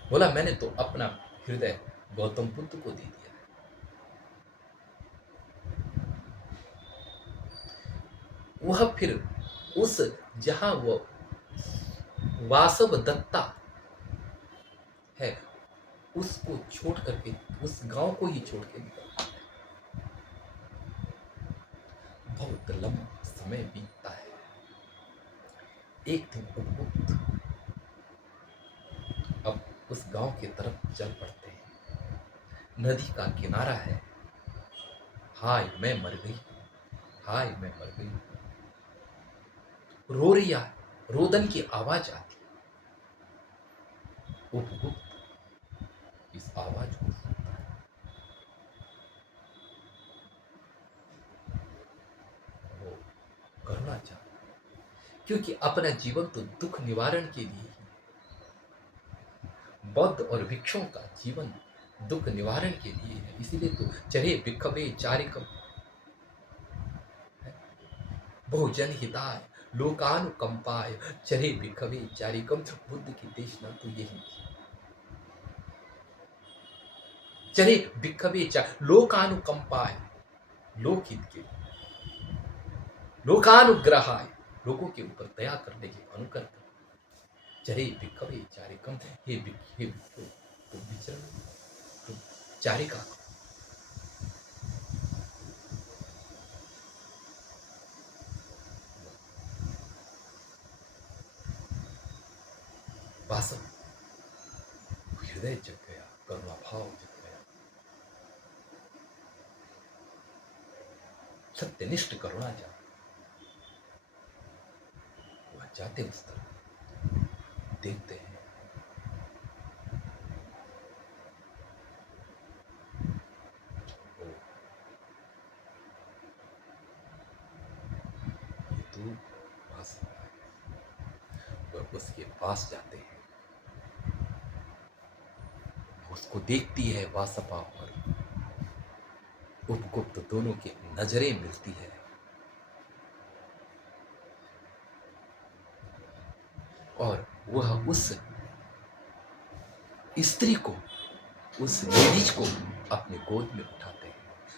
बोला मैंने तो अपना हृदय गौतम बुद्ध को दे दिया। वह फिर उस जहां वो वासव दत्ता है उसको छोड़ करके, उस गांव को ही छोड़ के निकल। बहुत लंबा समय बीतता है। एक दिन उपगुप्त अब उस गांव की तरफ चल पड़ते हैं। नदी का किनारा है। हाय मैं मर गई, हाय मैं मर गई, रो रही है, रोदन की आवाज आती। उपगुप्त इस आवाज को सुनता है। वो करुणा चाहता है, क्योंकि अपना जीवन तो दुख निवारण के लिए ही। बौद्ध और भिक्षुओं का जीवन दुख निवारण के लिए है। इसीलिए तो चरे भिक्षवे चारिकम, बहुजन हिताय लोकानुकंपाय चरे भिक्षवे चारिकम। बुद्ध की देशना तो यही थी। चरे भिक्षवे लोकानुकंपाय, लोकहित के, लोकानुग्रहाय, लोगों के ऊपर दया करने के, अनुकर चरे भिक्षवे चारिकम। हे भिक्षु, तुम विचरण, तुम चारिका, वासव हृदय जग गया, करुणा भाव जग गया। सत्यनिष्ठ करुणा जा वह जाते उस तरफ देखते हैं। ओ, ये तो वासव है। वह उसके पास जाते हैं, उसको देखती है वासपा और उपगुप्त दोनों की नजरें मिलती है। और वह उस स्त्री को, उस लेडीज को अपने गोद में उठाते हैं,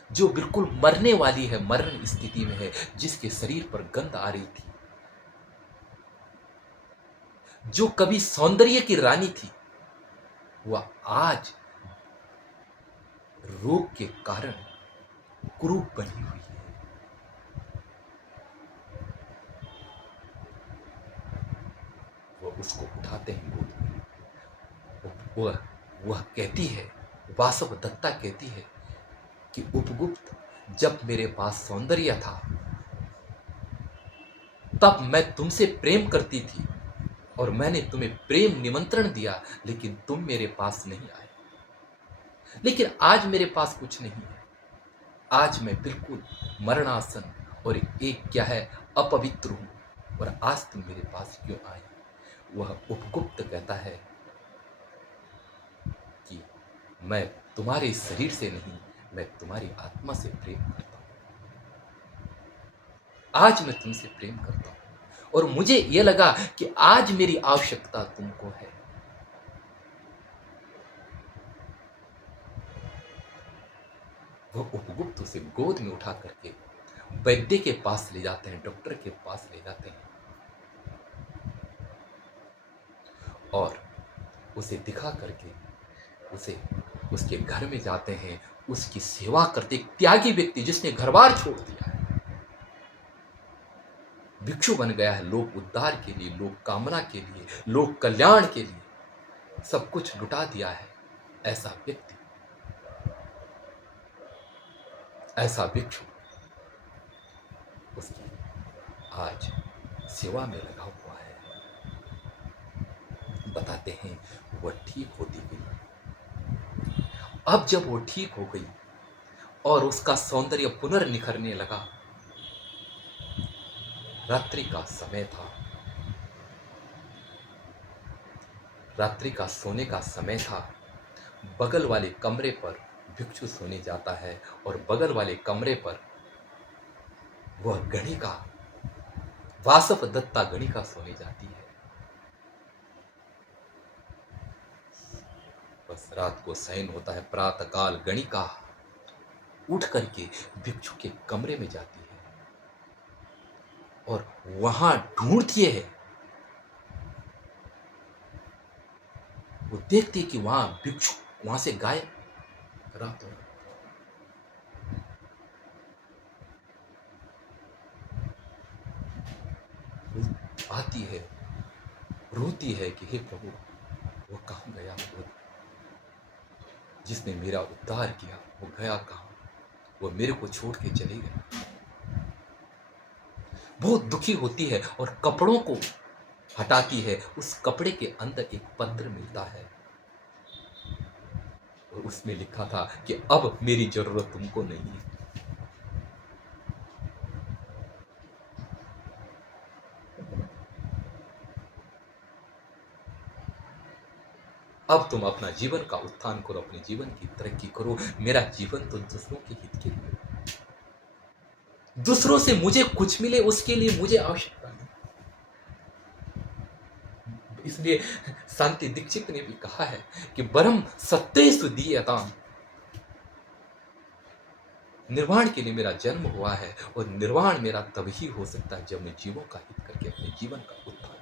जो बिल्कुल मरने वाली है, मरण स्थिति में है, जिसके शरीर पर गंध आ रही थी, जो कभी सौंदर्य की रानी थी, वह आज रोग के कारण कुरूप बनी हुई है। वह उसको उठाते हैं गोद में। वह कहती है, वासव दत्ता कहती है कि उपगुप्त, जब मेरे पास सौंदर्य था तब मैं तुमसे प्रेम करती थी और मैंने तुम्हें प्रेम निमंत्रण दिया, लेकिन तुम मेरे पास नहीं आए। लेकिन आज मेरे पास कुछ नहीं है। आज मैं बिल्कुल मरणासन और एक क्या है, अपवित्र हूं, और आज तुम मेरे पास क्यों आए? वह उपगुप्त कहता है कि मैं तुम्हारे शरीर से नहीं, मैं तुम्हारी आत्मा से प्रेम करता हूं। आज मैं तुमसे प्रेम करता हूं और मुझे यह लगा कि आज मेरी आवश्यकता तुमको है। वह उपगुप्त उसे गोद में उठा करके वैद्य के पास ले जाते हैं, डॉक्टर के पास ले जाते हैं और उसे दिखा करके उसे उसके घर में जाते हैं, उसकी सेवा करते। एक त्यागी व्यक्ति जिसने घर बार छोड़ दिया है, भिक्षु बन गया है, लोक उद्धार के लिए, लोक कामना के लिए, लोक कल्याण के लिए सब कुछ लुटा दिया है, ऐसा व्यक्ति, ऐसा भिक्षु उसकी आज सेवा में लगा हुआ है। बताते हैं वह ठीक होती गई। अब जब वो ठीक हो गई और उसका सौंदर्य पुनर्निखरने लगा, रात्रि का समय था, रात्रि का सोने का समय था। बगल वाले कमरे पर भिक्षु सोने जाता है और बगल वाले कमरे पर वह गणिका, वासव दत्ता गणिका सोने जाती है। बस रात को शयन होता है, प्रातःकाल गणिका उठ करके भिक्षु के कमरे में जाती है और वहां ढूंढती है। वो देखती है कि वहां भिक्षु वहां से गायब। रात हो गई। वो आती है, रोती है कि हे प्रभु, वो कहाँ गया? वो जिसने मेरा उद्धार किया वो गया कहाँ? वो मेरे को छोड़ के चले गए। बहुत दुखी होती है और कपड़ों को हटाती है। उस कपड़े के अंदर एक पत्र मिलता है और उसमें लिखा था कि अब मेरी जरूरत तुमको नहीं है। अब तुम अपना जीवन का उत्थान करो, अपने जीवन की तरक्की करो। मेरा जीवन तो दूसरों के हित के लिए, दूसरों से मुझे कुछ मिले उसके लिए मुझे आवश्यकता नहीं। इसलिए शांति दीक्षित ने भी कहा है कि परम सत्येषु दीयताम्, निर्वाण के लिए मेरा जन्म हुआ है और निर्वाण मेरा तभी हो सकता है जब मैं जीवों का हित करके अपने जीवन का उत्थान करूं।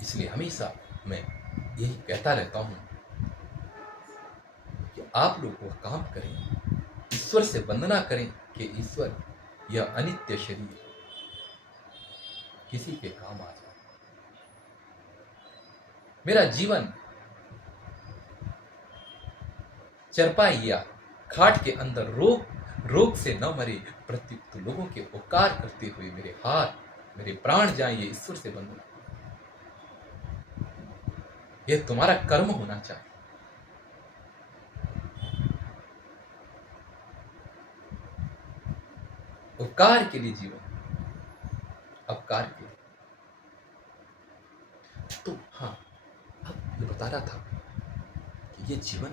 इसलिए हमेशा मैं यही कहता रहता हूं कि आप लोग वो काम करें, ईश्वर से वंदना करें कि ईश्वर यह अनित्य शरीर किसी के काम आ जाए। मेरा जीवन चरपाई या खाट के अंदर रोग से न मरे, प्रत्युत लोगों के उपकार करते हुए मेरे हाथ मेरे प्राण जाए, ये ईश्वर से वंदना। ये तुम्हारा कर्म होना चाहिए। उपकार के लिए जीवन, अपकार के लिए। तो हाँ, अब ये बता रहा था कि ये जीवन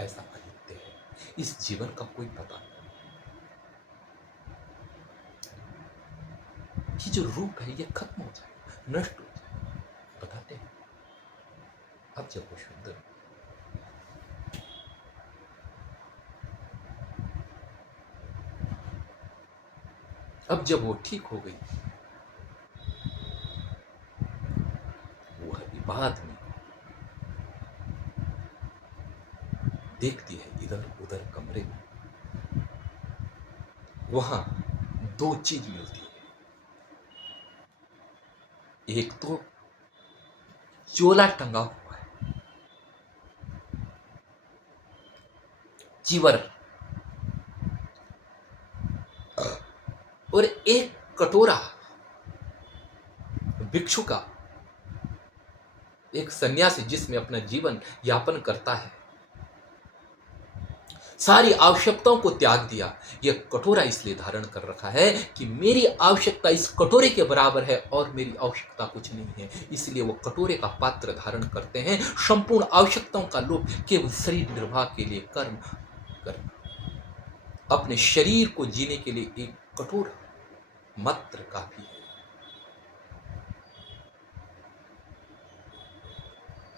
ऐसा अनित्य है, इस जीवन का कोई पता नहीं। ये जो रूप है ये खत्म हो जाएगा, नष्ट हो जाएगा, बताते हैं। अब जब वो शुद्ध, अब जब वो ठीक हो गई, वो बाद में देखती है इधर उधर कमरे में, वहां दो चीज मिलती है। एक तो चोला टंगा हुआ है, चिवर, और एक कटोरा भिक्षु का, एक सन्यासी जिसमें अपना जीवन यापन करता है, सारी आवश्यकताओं को त्याग दिया। यह कटोरा इसलिए धारण कर रखा है कि मेरी आवश्यकता इस कटोरे के बराबर है और मेरी आवश्यकता कुछ नहीं है, इसलिए वो कटोरे का पात्र धारण करते हैं। संपूर्ण आवश्यकताओं का लोभ केवल शरीर निर्वाह के लिए कर्म करना, अपने शरीर को जीने के लिए एक कटोरा मात्र काफी है।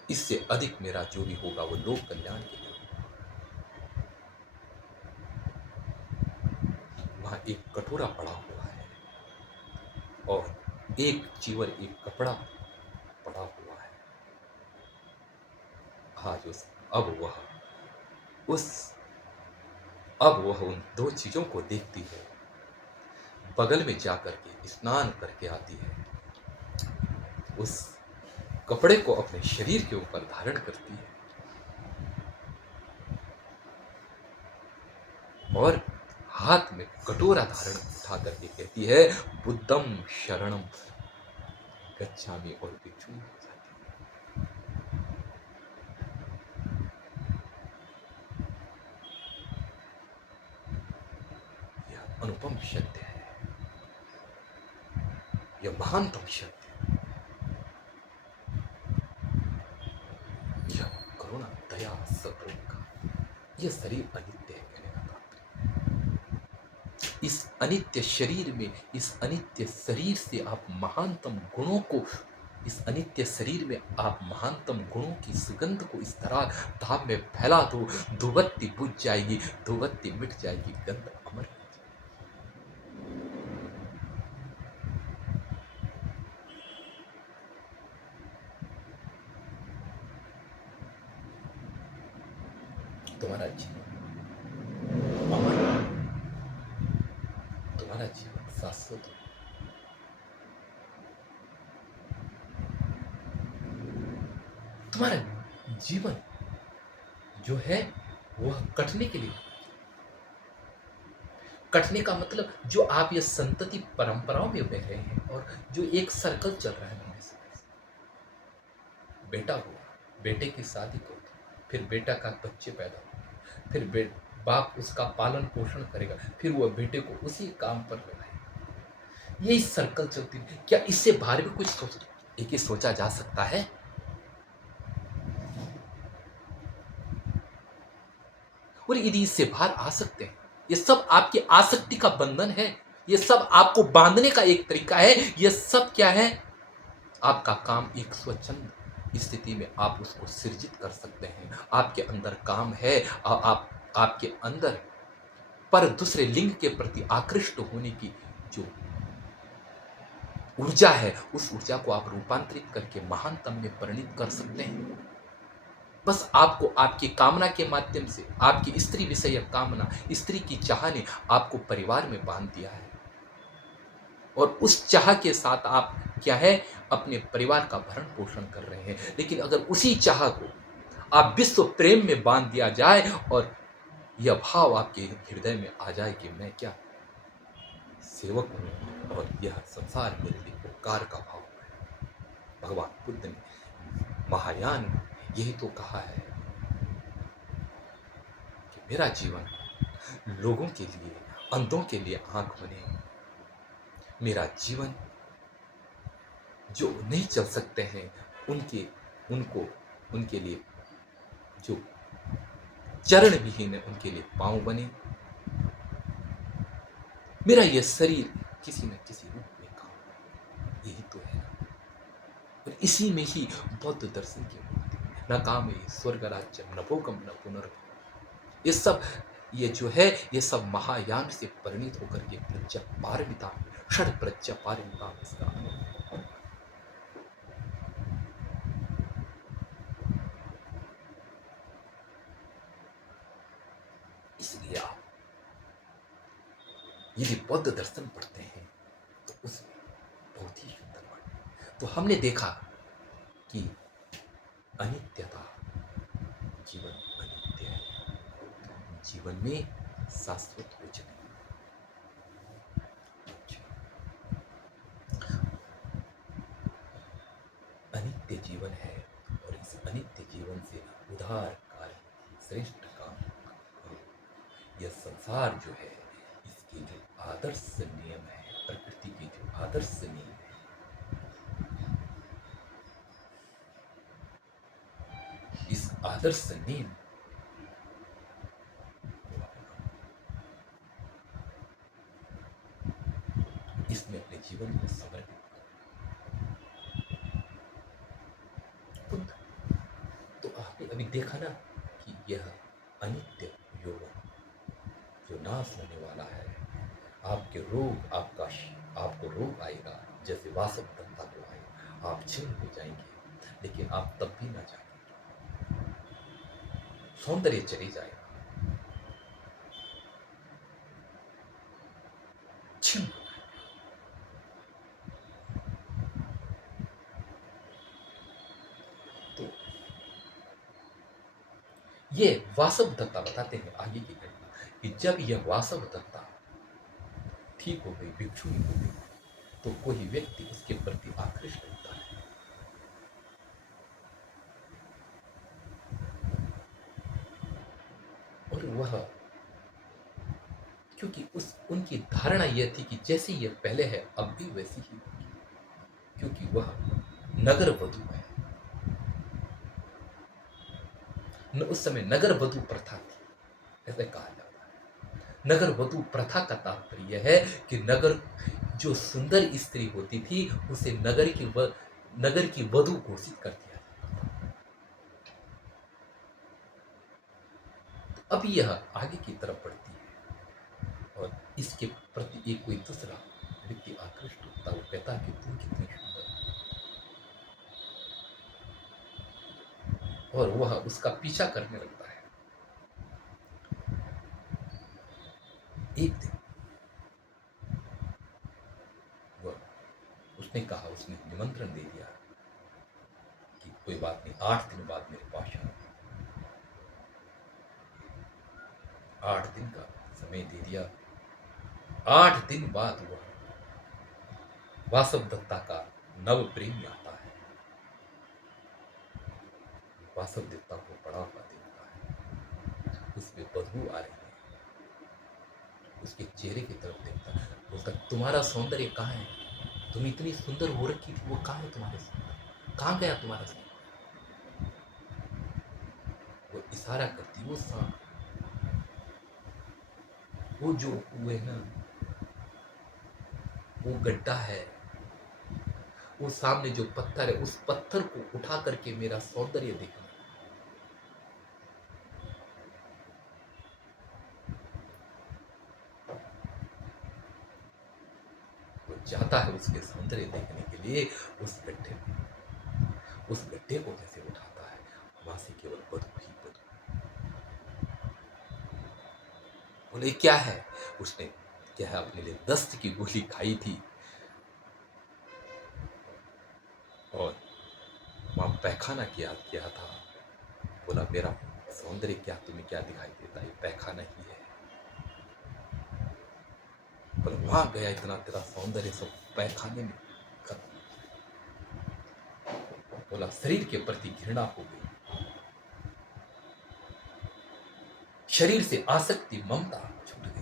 इससे अधिक मेरा जो भी होगा वो लोक कल्याण के लिए। वहां एक कटोरा पड़ा हुआ है और एक चीवर, एक कपड़ा पड़ा हुआ है। आज अब वह उन दो चीजों को देखती है, बगल में जाकर के स्नान करके आती है, उस कपड़े को अपने शरीर के ऊपर धारण करती है और हाथ में कटोरा धारण उठा करके कहती है, बुद्धम शरणम गच्छामि, और भिक्षु हो जाती है। यह अनुपम सत्य है, यह महानतम सत्य है, यह करुणा दया सत्य का, यह शरीर अनित्य है कहने का तात्पर्य। इस अनित्य शरीर में, इस अनित्य शरीर से आप महानतम गुणों को, इस अनित्य शरीर में आप महानतम गुणों की सुगंध को इस तरह धाम में फैला दो, धूपबत्ती बुझ जाएगी, धूपबत्ती मिट जाएगी, गंध अमर रह जाएगी। तुम्हारा जीवन अमर, तुम्हारा जीवन शाश्वत हो। तुम्हारा जीवन जो है वह कटने के लिए, कटने का मतलब जो आप ये संतति परंपराओं में बह रहे हैं और जो एक सर्कल चल रहा है मेरे से, बेटा हुआ, बेटे की शादी को, फिर बेटा का बच्चे पैदा हो, फिर बाप उसका पालन पोषण करेगा, फिर वह बेटे को उसी काम पर लगाएगा। यही सर्कल चलती है। क्या इससे बाहर भी कुछ सोचा जा सकता है? और यदि इससे बाहर आ सकते हैं, ये सब आपकी आसक्ति का बंधन है, ये सब आपको बांधने का एक तरीका है। ये सब क्या है? आपका काम एक स्वच्छंद स्थिति में आप उसको सृजित कर सकते हैं। आपके अंदर काम है, आपके अंदर पर दूसरे लिंग के प्रति आकृष्ट होने की जो ऊर्जा है, उस ऊर्जा को आप रूपांतरित करके महानतम में परिणित कर सकते हैं। बस आपको आपकी कामना के माध्यम से, आपकी स्त्री विषय कामना, स्त्री की चाह ने आपको परिवार में बांध दिया है, और उस चाह के साथ आप क्या है, अपने परिवार का भरण पोषण कर रहे हैं। लेकिन अगर उसी चाह को आप विश्व प्रेम में बांध दिया जाए और यह भाव आपके हृदय में आ जाए कि मैं क्या सेवक हूं और यह संसार मेरे लिए उपकार का भाव है। भगवान बुद्ध ने महायान में यही तो कहा है कि मेरा जीवन लोगों के लिए, अंधों के लिए आंख बने। मेरा जीवन जो नहीं चल सकते हैं उनके लिए, जो चरण विहीन है उनके लिए पांव बने। मेरा यह शरीर किसी न किसी रूप में काम, यही तो है। और इसी में ही बौद्ध दर्शन की मूर्ति, न काम स्वर्ग राज्य न भोगम न पुनर्भव, ये जो है ये सब महायान से परिणित होकर के प्रज्ञा पारमिता, षड प्रज्ञा पारमिता इसका अनुभव। इसलिए आप यदि बौद्ध दर्शन पढ़ते हैं तो उसमें बहुत ही सुंदर बात। तो हमने देखा कि अनित्यता, जीवन अनित्य है, जीवन में शाश्वत कुछ नहीं। अनित्य जीवन है और इस अनित्य जीवन से उधार कार्य श्रेष्ठ काम करो। यह संसार जो है, इसके जो आदर्श नियम है, प्रकृति के जो आदर्श नियम है, इस आदर्श नियम इसमें अपने जीवन को समर्पित करो। तो आपने अभी देखा ना कि यह अनित्य यौवन जो नाश होने वाला है, आपके रोग, आपको रोग आएगा, जैसे वासव दत्ता को आएगा, आप छिन्न हो जाएंगे, लेकिन आप तब भी ना जाएंगे, सौंदर्य चले जाएगा, छिन्न हो जाएगा। तो ये वासव दत्ता बताते हैं आगे की घटना कि जब यह वासव दत्ता ठीक हो गई, भिक्षु हो गई, तो कोई व्यक्ति उसके प्रति आकृष्ट होता है, और वह, क्योंकि उनकी धारणा यह थी कि जैसे यह पहले है अब भी वैसी ही होगी, क्योंकि वह नगर वधु है। उस समय नगर वधु प्रथा थी, ऐसे कहा जाता है। नगर वधु प्रथा का तात्पर्य है कि नगर जो सुंदर स्त्री होती थी उसे नगर की वधु घोषित कर दिया जाता था। अब यह आगे की तरफ बढ़ती है और इसके प्रति एक कोई दूसरा व्यक्ति आकृष्ट होता, वो कहता है कि तुम कितनी सुंदर हो, और वह उसका पीछा करने लगता है। एक दिन वह उसने कहा, उसने निमंत्रण दे दिया कि कोई बात नहीं, 8 दिन बाद मेरे पास आना। 8 दिन का समय दे दिया। 8 दिन बाद वह वासवदत्ता का नव प्रेमी आता है। वासवदत्ता को बड़ा पति होता है, उसमें बदबू आ रही है, उसके चेहरे की तरफ देखता है, बोलता तुम्हारा सौंदर्य कहाँ है? तुम इतनी सुंदर हो रखी थी, वो कहाँ है तुम्हारे सौंदर्य? कहाँ गया तुम्हारा सौंदर्य? वो इशारा करती, वो जो हुए ना, वो गड्ढा है, वो सामने जो पत्थर है, उस पत्थर को उठा करके मेरा सौंदर्य देखना। वो जाता है उसके सौंदर्य देखने के लिए उस गड्ढे में। उस गड्ढे को जैसे उठाता है, वहां से केवल बदबू ही बदबू। बोले क्या है? उसने क्या है, अपने लिए दस्त की गोली खाई थी और वहां पैखाना किया था। बोला मेरा सौंदर्य क्या तुम्हें क्या दिखाई देता है? पैखाना ही है। पर वहां गया, इतना तेरा सौंदर्य सब पैखाने में खत्म। बोला शरीर के प्रति घृणा हो गई, शरीर से आसक्ति ममता छूट गई,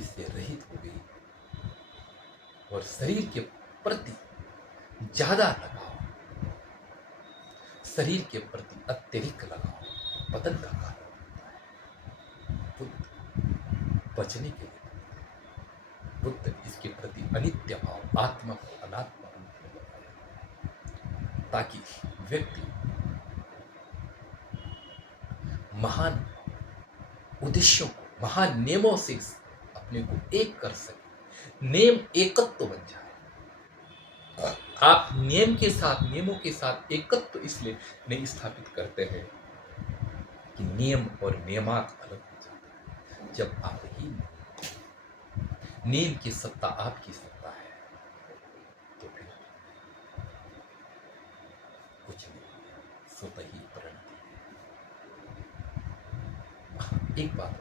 इससे रहित हो गई और शरीर के प्रति ज्यादा लगाव, शरीर के प्रति अत्यधिक लगाव पतन का कारण होता है। बुद्ध बचने के लिए, बुद्ध इसके प्रति अनित्य भाव, आत्मा को अनात्मा रूप में बताया, ताकि व्यक्ति महान उद्देश्यों को, महान नियमों से अपने को एक कर सके, नियम एकत्व बन जाए। आप नियमों के साथ एकत्व इसलिए नहीं स्थापित करते हैं कि नियम और नियमात अलग हो जाता है। जब आप ही नियम की सत्ता आपकी सत्ता है तो फिर कुछ नहीं, स्वतः ही परिणति है। एक बात,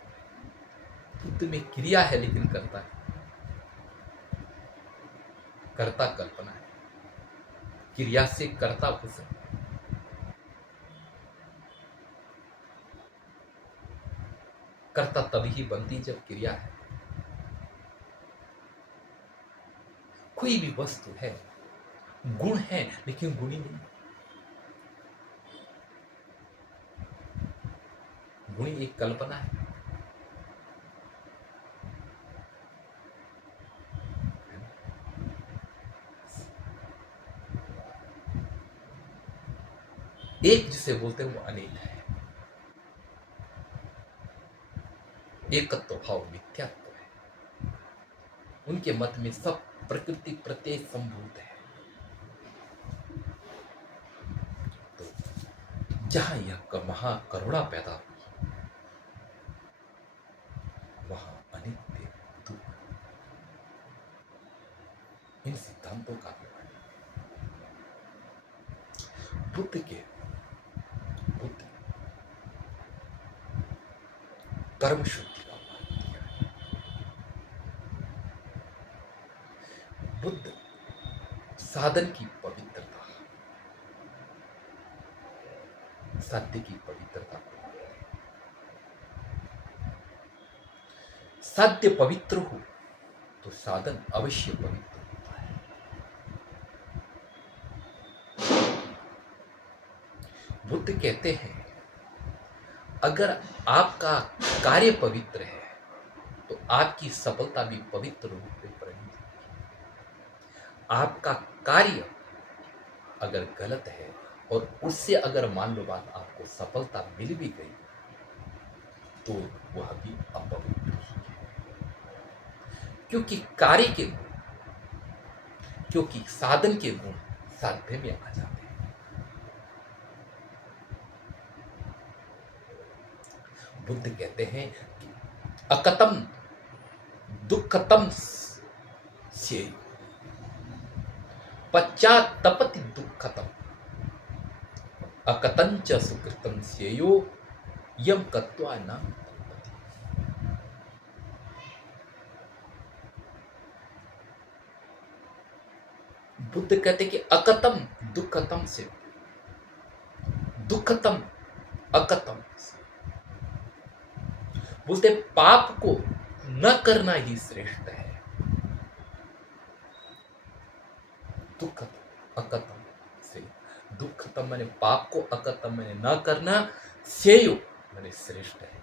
बुद्ध में क्रिया है लेकिन करता है, कर्ता कल्पना है, क्रिया से कर्ता हो सकता है। कर्ता तभी बनती जब क्रिया है। कोई भी वस्तु है, गुण है लेकिन गुणी नहीं। गुणी एक कल्पना है। एक जिसे बोलते हैं वो अनेक है। एकत्व भाव मिथ्यात्व है। उनके मत में सब प्रकृति प्रत्यय संभूत है। तो जहां यह महाकरुणा पैदा हुई, वहां अनित्य दुख, इन सिद्धांतों का विवरण बुद्ध कर्म शुद्धि का मार्ग दिया है। बुद्ध साधन की पवित्रता, साध्य की पवित्रता, साध्य पवित्र हो तो साधन अवश्य पवित्र होता है। बुद्ध कहते हैं अगर आपका कार्य पवित्र है तो आपकी सफलता भी पवित्र रूप से परिणित होगी। आपका कार्य अगर गलत है और उससे अगर मान लो बात आपको सफलता मिल भी गई तो वह भी अपवित्र ही है। क्योंकि कार्य के गुण, क्योंकि साधन के गुण साध्य में आ जाते हैं। बुद्ध कहते हैं कि अकतम दुखतम स्येयु पश्चात्तपति दुखतम अकतंच सुकृतम स्येयो यम कत्वा न तपति। बुद्ध कहते कि अकतम दुखतम से दुखतम अकतम से, बोलते पाप को न करना ही श्रेष्ठ है। दुखतम अकतम से, दुखतम मैंने पाप को, अकतम मैंने न करना, श्रेयो मैंने श्रेष्ठ है।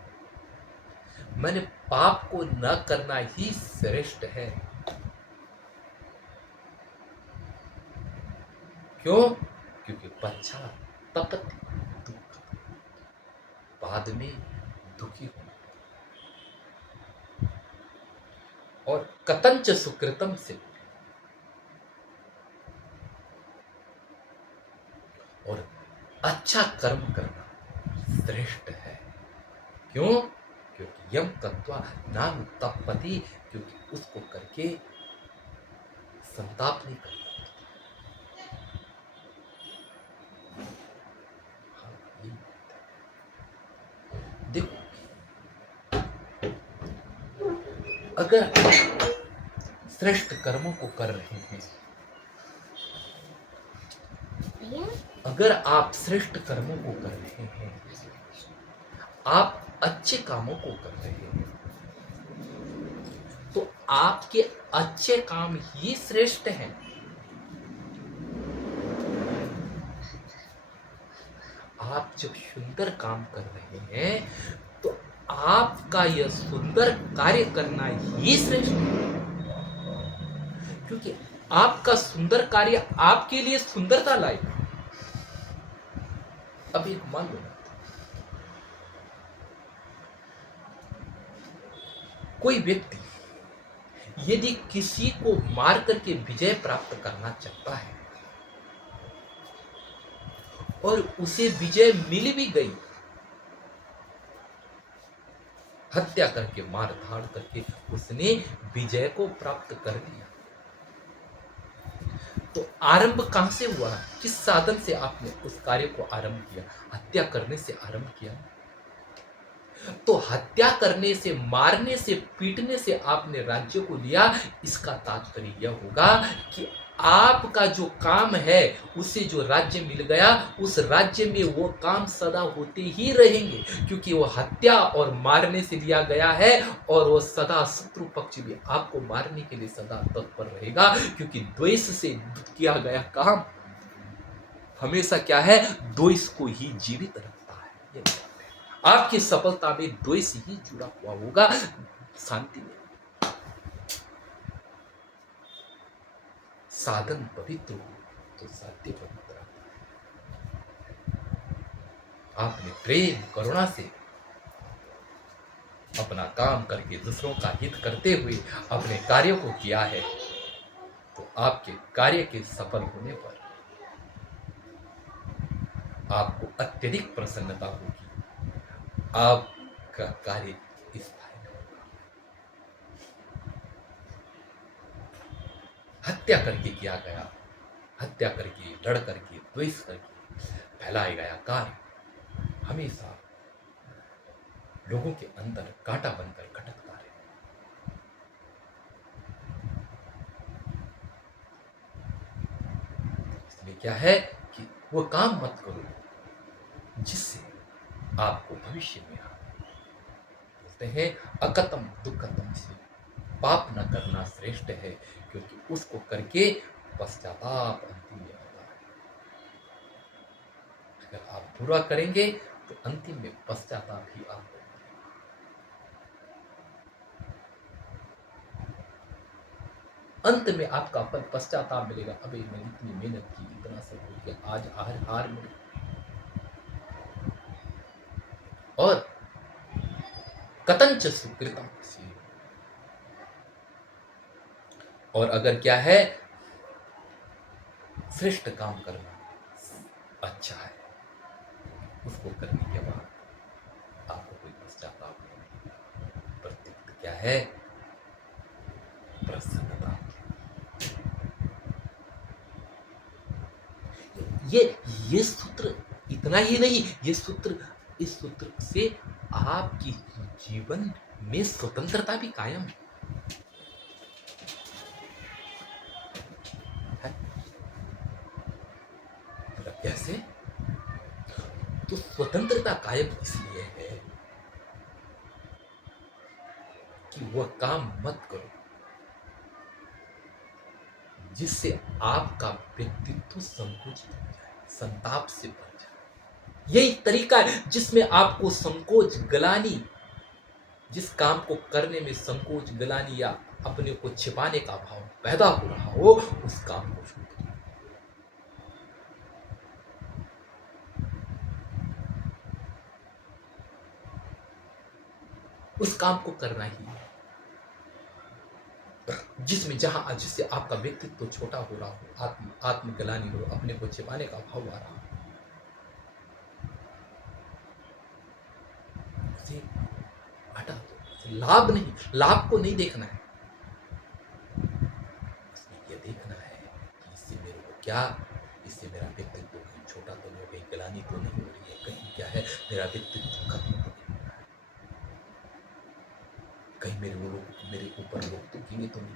मैंने पाप को न करना ही श्रेष्ठ है। क्यों? क्योंकि पश्चात्तपति दुख, बाद में दुखी होना। और कतंच सुकृतम से, और अच्छा कर्म करना श्रेष्ठ है। क्यों? क्योंकि यम तत्वा नाम तपति, क्योंकि उसको करके संताप नहीं करता। देखो, अगर श्रेष्ठ कर्मों को कर रहे हैं, अगर आप श्रेष्ठ कर्मों को कर रहे हैं, आप अच्छे कामों को कर रहे हैं, तो आपके अच्छे काम ही श्रेष्ठ हैं। आप जब सुंदर काम कर रहे हैं तो आपका यह सुंदर कार्य करना ही श्रेष्ठ है। क्योंकि आपका सुंदर कार्य आपके लिए सुंदरता लाएगा। अब एक मान लो, कोई व्यक्ति यदि किसी को मार करके विजय प्राप्त करना चाहता है और उसे विजय मिल भी गई, हत्या करके, मार धाड़ करके उसने विजय को प्राप्त कर लिया, तो आरंभ कहां से हुआ? किस साधन से आपने उस कार्य को आरंभ किया? हत्या करने से आरंभ किया। तो हत्या करने से, मारने से, पीटने से आपने राज्य को लिया। इसका तात्पर्य यह होगा कि आपका जो काम है उसे जो राज्य मिल गया, उस राज्य में वो काम सदा होते ही रहेंगे, क्योंकि वो हत्या और मारने से लिया गया है। और वो सदा शत्रु पक्ष भी आपको मारने के लिए सदा तत्पर रहेगा, क्योंकि द्वेष से किया गया काम हमेशा क्या है? द्वेष को ही जीवित रखता है। आपकी सफलता में द्वेष ही जुड़ा हुआ होगा, शांति में। साधन पवित्र हो तो साध्य पवित्र आता है। आपने प्रेम करुणा से अपना काम करके दूसरों का हित करते हुए अपने कार्यों को किया है, तो आपके कार्य के सफल होने पर आपको अत्यधिक प्रसन्नता होगी। आपका कार्य स्थायी होगा। हत्या करके किया गया, हत्या करके, लड़ करके, द्वेष करके फैलाया गया कार्य हमेशा लोगों के अंदर कांटा बनकर खटकता रहे। इसलिए क्या है कि वो काम मत करो जिससे आपको भविष्य में बोलते हैं अकतम दुखतम से, पाप न करना श्रेष्ठ है, क्योंकि उसको करके पश्चाताप अंतिम में होता है। अगर आप बुरा करेंगे तो अंतिम में पश्चाताप ही आपको, अंत में आपका फल पश्चाताप मिलेगा। अबे मैंने इतनी मेहनत की, इतना सब हो गया, आज हार हार मिली। और कतंच सुकृतम, और अगर क्या है, श्रेष्ठ काम करना अच्छा है, उसको करने के बाद आपको कोई पश्चाताप नहीं, प्रत्युत क्या है, प्रसन्नता। ये ये सूत्र इतना ही नहीं, ये सूत्र, इस सूत्र से आपकी जीवन में स्वतंत्रता भी कायम है। मतलब कैसे? तो स्वतंत्रता कायम इसलिए है कि वह काम मत करो जिससे आपका व्यक्तित्व संकुचित हो जाए, संताप से भर जाए। यही तरीका है जिसमें आपको संकोच, ग्लानि, जिस काम को करने में संकोच, ग्लानि या अपने को छिपाने का भाव पैदा हो रहा हो, उस काम को शुरू करिए। उस काम को करना ही है जिसमें जिससे आपका व्यक्तित्व छोटा हो रहा हो, आत्मग्लानि हो, अपने को छिपाने का भाव आ रहा हो, उसे हटा दो। लाभ नहीं, लाभ को नहीं देखना है, ये देखना है कि इससे मेरे को क्या, इससे मेरा व्यक्तित्व कहीं छोटा तो नहीं हो, कहीं ग्लानि तो नहीं हो रही है, कहीं क्या है, मेरा व्यक्तित्व खत्म तो नहीं हो रहा है, कहीं मेरे ऊपर लोग दुखेंगे तो नहीं,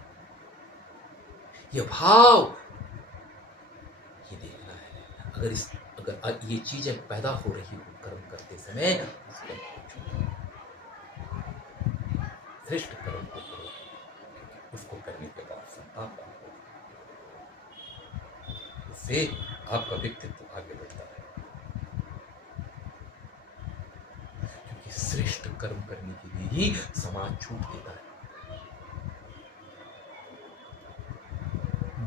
ये भाव, ये देखना है। अगर ये चीजें पैदा हो रही हो कर्म करते समय, उस कर्म को छोड़ो, श्रेष्ठ कर्म को करो, क्योंकि उसको करने के बाद संताप आपको, उससे आपका व्यक्तित्व आगे बढ़ता है। क्योंकि श्रेष्ठ कर्म करने के लिए ही समाज छूट देता है।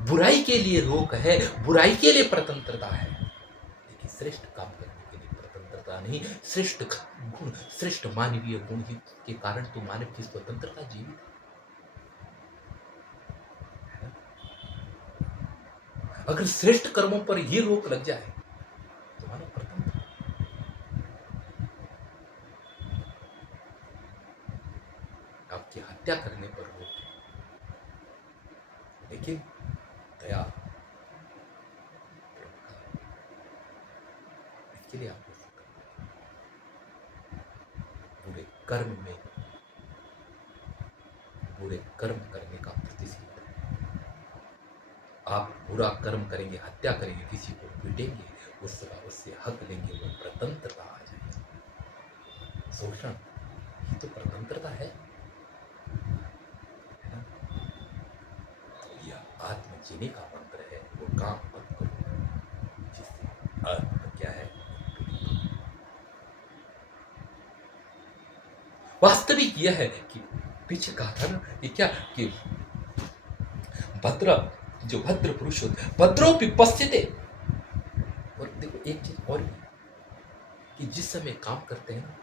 बुराई के लिए रोक है, बुराई के लिए स्वतंत्रता है, लेकिन श्रेष्ठ काम करने के लिए स्वतंत्रता नहीं। श्रेष्ठ गुण, श्रेष्ठ मानवीय गुण ही के कारण तो मानव की स्वतंत्रता जीवित है। अगर श्रेष्ठ कर्मों पर ही रोक लग जाए तो मानव स्वतंत्र, आपकी हत्या करने पर रोक है, लेकिन दया, इसके लिए आपको बुरे कर्म में, बुरे कर्म करने का प्रतिषेध है। आप बुरा कर्म करेंगे, हत्या करेंगे, किसी को पीटेंगे, उससे हक लेंगे, वो स्वतंत्रता आ जाएगी। शोषण ही तो स्वतंत्रता है ना? तो यह आत्म जीने का मंत्र है, वो काम मत करो जिससे आत्म क्या है, वास्तविक यह है कि पीछे कहा था ना, ये क्या कि भद्र, जो भद्र पुरुष होते, भद्रोपि पश्यते। और देखो एक चीज और भी, कि जिस समय काम करते हैं ना,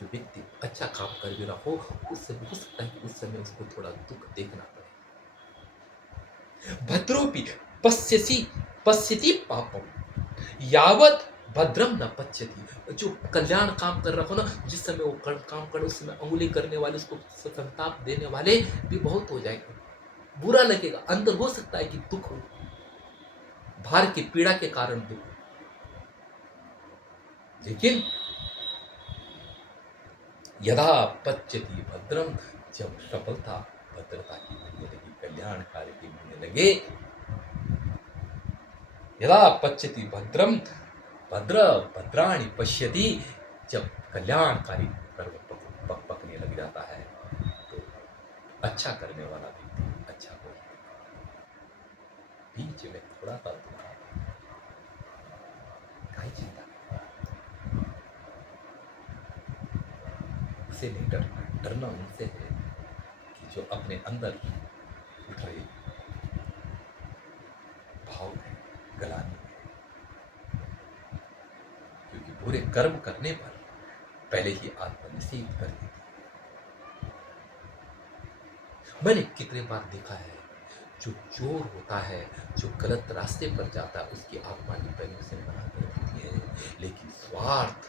जो व्यक्ति अच्छा काम कर भी रहा हो, उस समय हो सकता है कि उस समय उसको थोड़ा दुख देखना पड़े। भद्रोपि पश्यसि, पश्यति पापम यावत भद्रम न पश्यति। जो कल्याण काम कर रहा हो ना, जिस समय वो काम कर, उस समय अंगुली करने वाले, उसको संताप देने वाले भी बहुत हो जाएंगे, बुरा लगेगा, अंदर हो सकता है कि दुख हो, भार की पीड़ा के कारण दुख, लेकिन यदा पच्यति भद्रम, जब सफलता भद्रता की मिलने लगी, कल्याण कार्य की मिलने लगे, यदा पच्यति भद्रम, भद्र भद्राणि पश्यति, जब कल्याणकारी कर्म पकने लग जाता है, तो अच्छा करने वाला व्यक्ति अच्छा हो, बीच में थोड़ा सा दुखा, काहे चिंता, उनसे नहीं डरना, डरना उनसे है कि जो अपने अंदर उठ रहे भाव है, गलानी है, क्योंकि बुरे कर्म करने पर पहले ही आत्मा निषेध कर देती है। मैंने कितने बार देखा है, जो चोर होता है, जो गलत रास्ते पर जाता है, उसकी आत्मा भी पहले उसे मना कर देती है, लेकिन स्वार्थ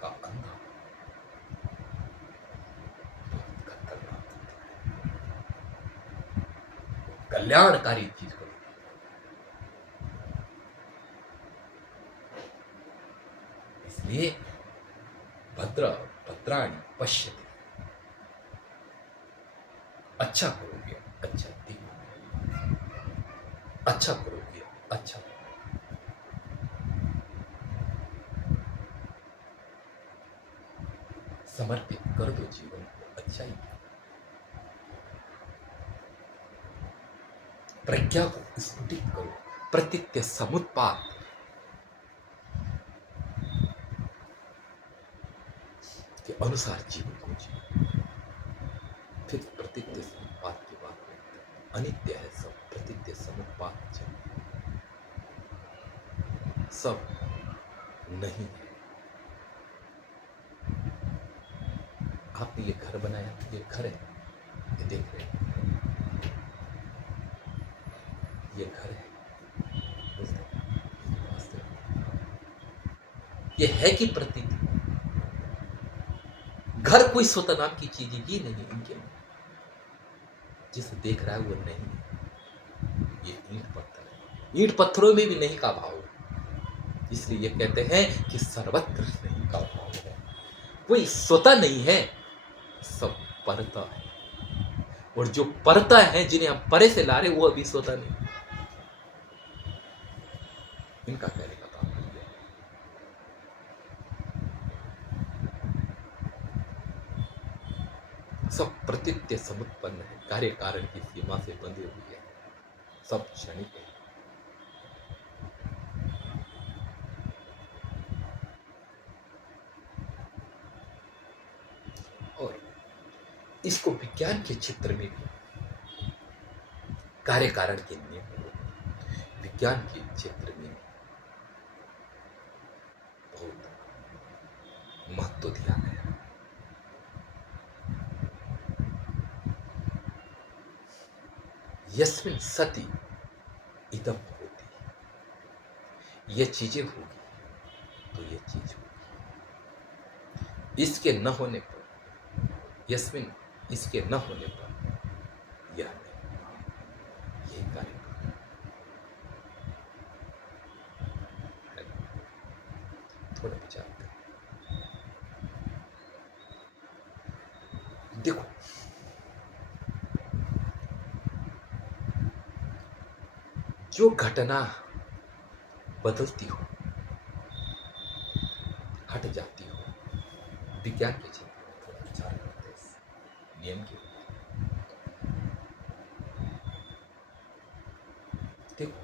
का अंधा बहुत खतरनाक होता है, कल्याणकारी चीज को। इसलिए भद्राणि पश्यति, अच्छा करोगे अच्छा देखोगे, अच्छा करोगे अच्छा, समर्पित कर दो जीवन को अच्छाई की, प्रज्ञा को स्फुटित करो, प्रतित्य समुत्पाद के अनुसार जीवन को जियो। फिर प्रतित्य समुत्पाद की बात करते हैं, अनित्य है सब, प्रतित्य समुत्पाद सब नहीं है। आपने ये घर बनाया, ये घर है, ये देख रहे हैं, ये घर है, ये है कि प्रतीति। घर कोई स्वतः नाम की चीज ही नहीं इनके, जिसे देख रहा है वो नहीं है, ये ईंट पत्थर है, ईंट पत्थरों में भी नहीं का भाव है। इसलिए ये कहते हैं कि सर्वत्र नहीं का भाव है, कोई स्वतः नहीं है, सब परता है, और जो परता है, जिन्हें हम परे से ला रहे, वो अभी स्वतः नहीं। इनका कहने का तात्पर्य सब प्रतित्य समुत्पन्न है, कार्य कारण की सीमा से बंधे हुए हैं, सब क्षणिक है। और इसको विज्ञान के क्षेत्र में भी कार्य कारण के नियम को विज्ञान के क्षेत्र में बहुत महत्व दिया गया। यस्मिन सति इदम होती, ये चीजें होगी तो ये चीज होगी, इसके न होने पर, यस्मिन इसके न होने पर यह नहीं, ये कार्य है। थोड़ा विचार करें, देखो जो घटना बदलती हो, हट जाती हो, विज्ञान के क्षेत्र में थोड़ा विचार करते हैं इस नियम के ऊपर। देखो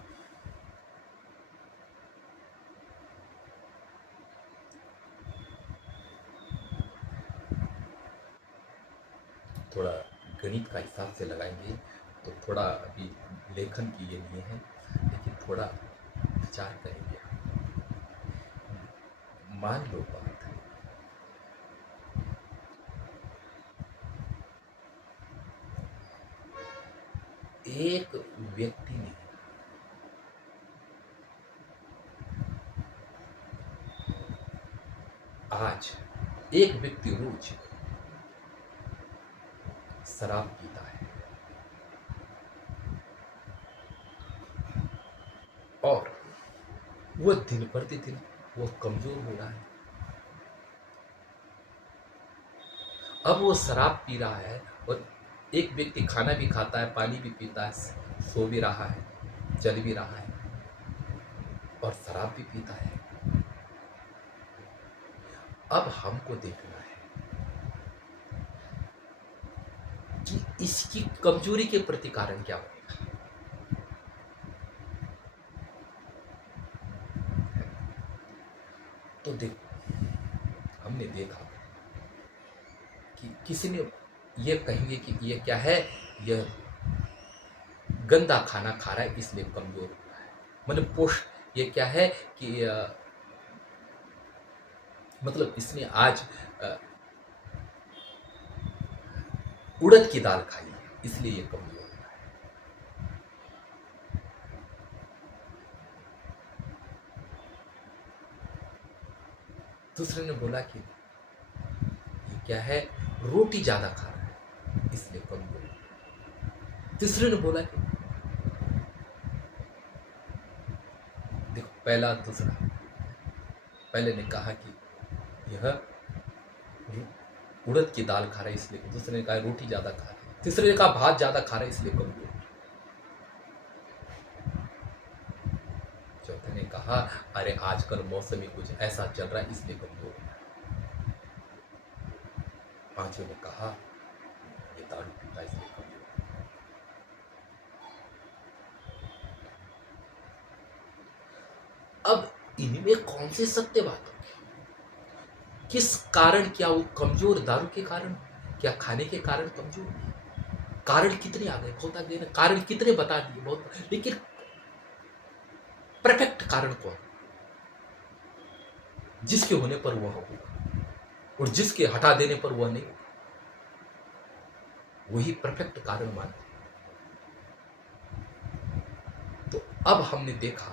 थोड़ा गणित का हिसाब से लगाएंगे तो थोड़ा अभी लेखन की ये नहीं है, लेकिन थोड़ा विचार करेंगे। मान लो बात है, एक व्यक्ति ने आज, एक व्यक्ति रोज शराब पीता है और वो दिन प्रतिदिन वो कमजोर हो रहा है। अब वो शराब पी रहा है, और एक व्यक्ति खाना भी खाता है, पानी भी पीता है, सो भी रहा है, चल भी रहा है, और शराब भी पीता है। अब हमको देखना है कि इसकी कमजोरी के प्रति कारण क्या बनेगा। तो देखो, हमने देखा कि किसी ने ये कहेंगे कि ये क्या है, यह गंदा खाना खा रहा है इसलिए कमजोर हो रहा है। मतलब पोष ये क्या है कि मतलब इसने आज अ, उड़द की दाल खाई है इसलिए ये कमजोर हो रहा है। दूसरे ने बोला कि ये क्या है, रोटी ज्यादा खा रहा है इसलिए कमजोर हो रहा है। तीसरे ने बोला कि देखो पहला दूसरा, पहले ने कहा कि यह उड़द की दाल खा रहा है इसलिए, दूसरे ने कहा रोटी ज्यादा खा रहा है, तीसरे ने कहा भात ज्यादा खा रहा है इसलिए कमजोर। चौथे ने कहा अरे आजकल मौसम ही कुछ ऐसा चल रहा है इसलिए कमजोर। पांचवें ने कहा ये दारू पीता है इसलिए कमजोर। अब इनमें कौन सी सत्य बात होगी? किस कारण, क्या वो कमजोर दारू के कारण, क्या खाने के कारण कमजोर? कारण कितने आ गए, बहुत आ गए ना, कारण कितने बता दिए बहुत, लेकिन परफेक्ट कारण कौन? जिसके होने पर वह होगा और जिसके हटा देने पर वह नहीं, वही परफेक्ट कारण मानते। तो अब हमने देखा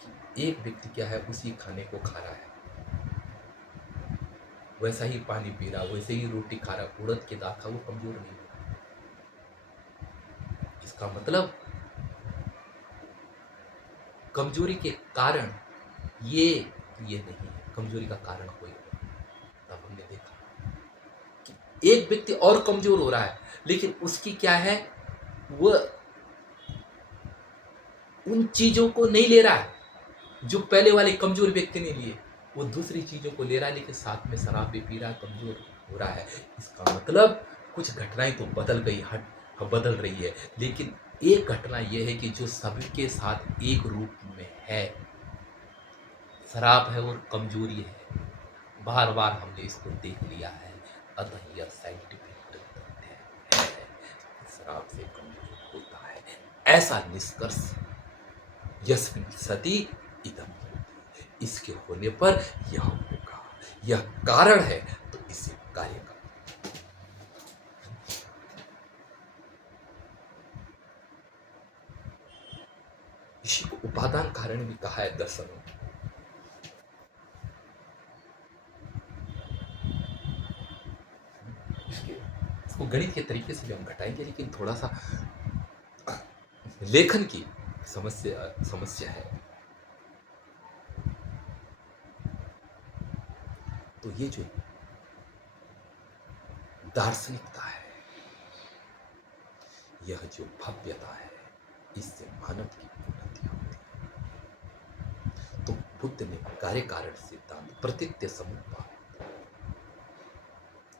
कि एक व्यक्ति क्या है, उसी खाने को खा रहा है, वैसा ही पानी पी रहा, वैसे ही रोटी खा रहा, उड़द की दाल खा, वो कमजोर नहीं हुआ। इसका मतलब कमजोरी के कारण ये नहीं है, कमजोरी का कारण कोई और। तब हमने देखा कि एक व्यक्ति और कमजोर हो रहा है, लेकिन उसकी क्या है, वह उन चीजों को नहीं ले रहा है जो पहले वाले कमजोर व्यक्ति ने लिए, वो दूसरी चीजों को ले रहा है, लेकिन साथ में शराब भी पी रहा है, कमजोर हो रहा है। इसका मतलब कुछ घटनाएं तो बदल गई, हट बदल रही है, लेकिन एक घटना यह है कि जो सभी के साथ एक रूप में है, शराब है और कमजोरी है। बार बार हमने इसको देख लिया है, अतः यह साइंटिफिक तथ्य है, शराब से कमजोर होता है, ऐसा निष्कर्ष यस्मिन् सति इदम होती, इसके होने पर यह होगा, यह कारण है तो इसे कार्य का। इसी को उपादान कारण भी कहा है दर्शनों में। इसको गणित के तरीके से भी हम घटाएंगे, लेकिन थोड़ा सा लेखन की समस्या है। तो ये जो दार्शनिकता है, यह जो भव्यता है, इससे मानव की उन्नति होती है। तो बुद्ध ने कार्य कारण सिद्धांत, प्रतीत्य समुत्पाद,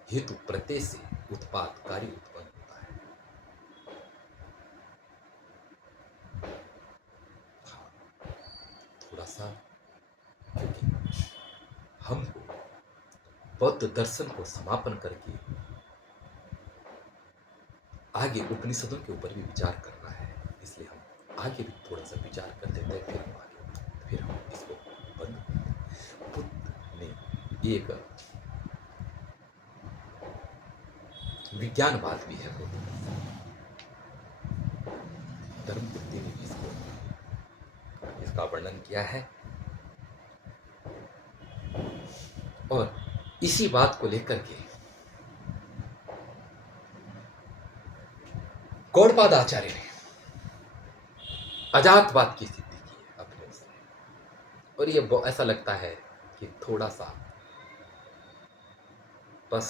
हेतु प्रत्यय से उत्पाद कार्य उत्पन्न होता है। हाँ, थोड़ा सा, क्योंकि हमको बौद्ध दर्शन को समापन करके आगे उपनिषदों के ऊपर भी विचार करना है, इसलिए हम आगे भी थोड़ा सा विचार कर देते हैं, फिर हम आगे, फिर हम इसको बंद करते हैं। बुद्ध ने एक विज्ञानवाद भी है, धर्मवृत्ति ने इसका वर्णन किया है, और इसी बात को लेकर के गौड़पाद आचार्य ने अजातवाद की सिद्धि की है अपने से, और ये ऐसा लगता है कि थोड़ा सा बस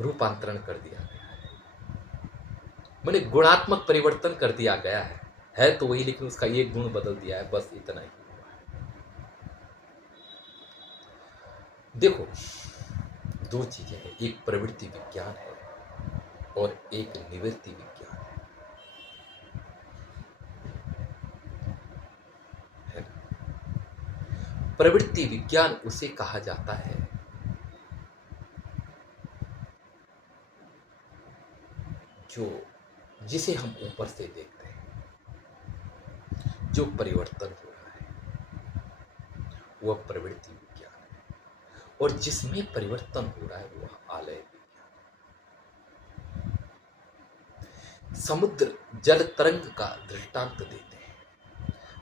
रूपांतरण कर दिया गया है, मैंने गुणात्मक परिवर्तन कर दिया गया है तो वही, लेकिन उसका एक गुण बदल दिया है, बस इतना ही हुआ है। देखो, दो चीजें हैं, एक प्रवृत्ति विज्ञान है और एक निवृत्ति विज्ञान है ना? प्रवृत्ति विज्ञान उसे कहा जाता है जो जिसे हम ऊपर से देखते हैं, जो परिवर्तन हो रहा है, वह प्रवृत्ति विज्ञान है, और जिसमें परिवर्तन हो रहा है वह आलय विज्ञान। समुद्र जल तरंग का दृष्टांत देते हैं।